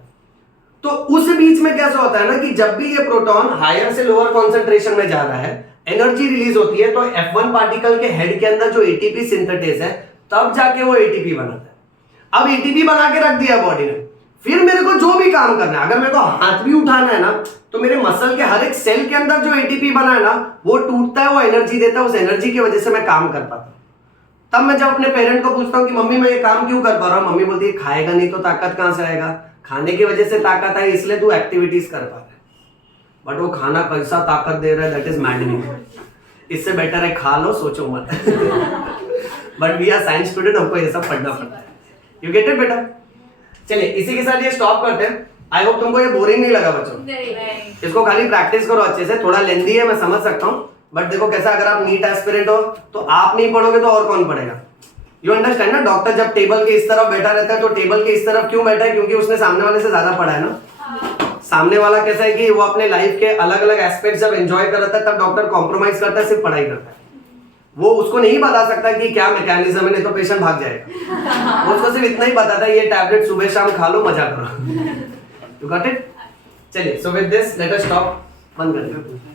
तो उस बीच में कैसा होता है ना कि जब भी ये प्रोटॉन हायर से लोअर कॉन्सेंट्रेशन में जा रहा है, एनर्जी रिलीज होती है, तो F1 पार्टिकल के हेड के अंदर जो एटीपी सिंथेटेज है, तब जाके वो एटीपी बनाता है। अब एटीपी बना के रख दिया बॉडी ने, फिर मेरे को जो भी काम करना है, अगर मेरे को हाथ भी उठाना है ना, तो मेरे मसल के हर एक सेल के अंदर जो एटीपी बना है ना, वो टूटता है, वो एनर्जी देता है, उस एनर्जी की वजह से मैं काम कर पाता हूँ। तब मैं जब अपने पेरेंट को पूछता हूँ कि मम्मी मैं ये काम क्यों कर पा रहा हूँ, मम्मी बोलती है खाएगा नहीं तो ताकत कहाँ से आएगा, खाने की वजह से ताकत है इसलिए तू एक्टिविटीज कर पा रहा है। बट वो खाना कैसा ताकत दे रहा है, दैट इज मैडनिंग। इससे बेटर है खा लो, सोचो मत। But we are science student, हमको ये सब पढ़ना पड़ता है। यू गेट इट बेटा? चलिए इसी के साथ ये स्टॉप करते हैं। आई होप तुमको ये बोरिंग नहीं लगा बच्चों। नहीं। इसको खाली प्रैक्टिस करो अच्छे से, थोड़ा लेंदी है मैं समझ सकता हूँ, बट देखो कैसा, अगर आप नीट एस्पिरेंट हो तो आप नहीं पढ़ोगे तो और कौन पढ़ेगा। यू अंडरस्टैंड ना? डॉक्टर जब टेबल के इस तरफ बैठा रहता है तो टेबल के इस तरफ क्यों बैठा है? क्योंकि उसने सामने वाले से ज्यादा पढ़ा है ना। सामने वाला कैसा है कि वो अपने लाइफ के अलग अलग एस्पेक्ट जब एंजॉय करता है तब डॉक्टर कॉम्प्रोमाइज करता है, सिर्फ पढ़ाई करता है। वो उसको नहीं बता सकता कि क्या मैकेनिज्म है, नहीं तो पेशेंट भाग जाएगा। वो उसको सिर्फ इतना ही बताता है ये टैबलेट सुबह शाम खा लो, मजा करो। You got it? चलिए, so with this let us stop, बंद कर दो।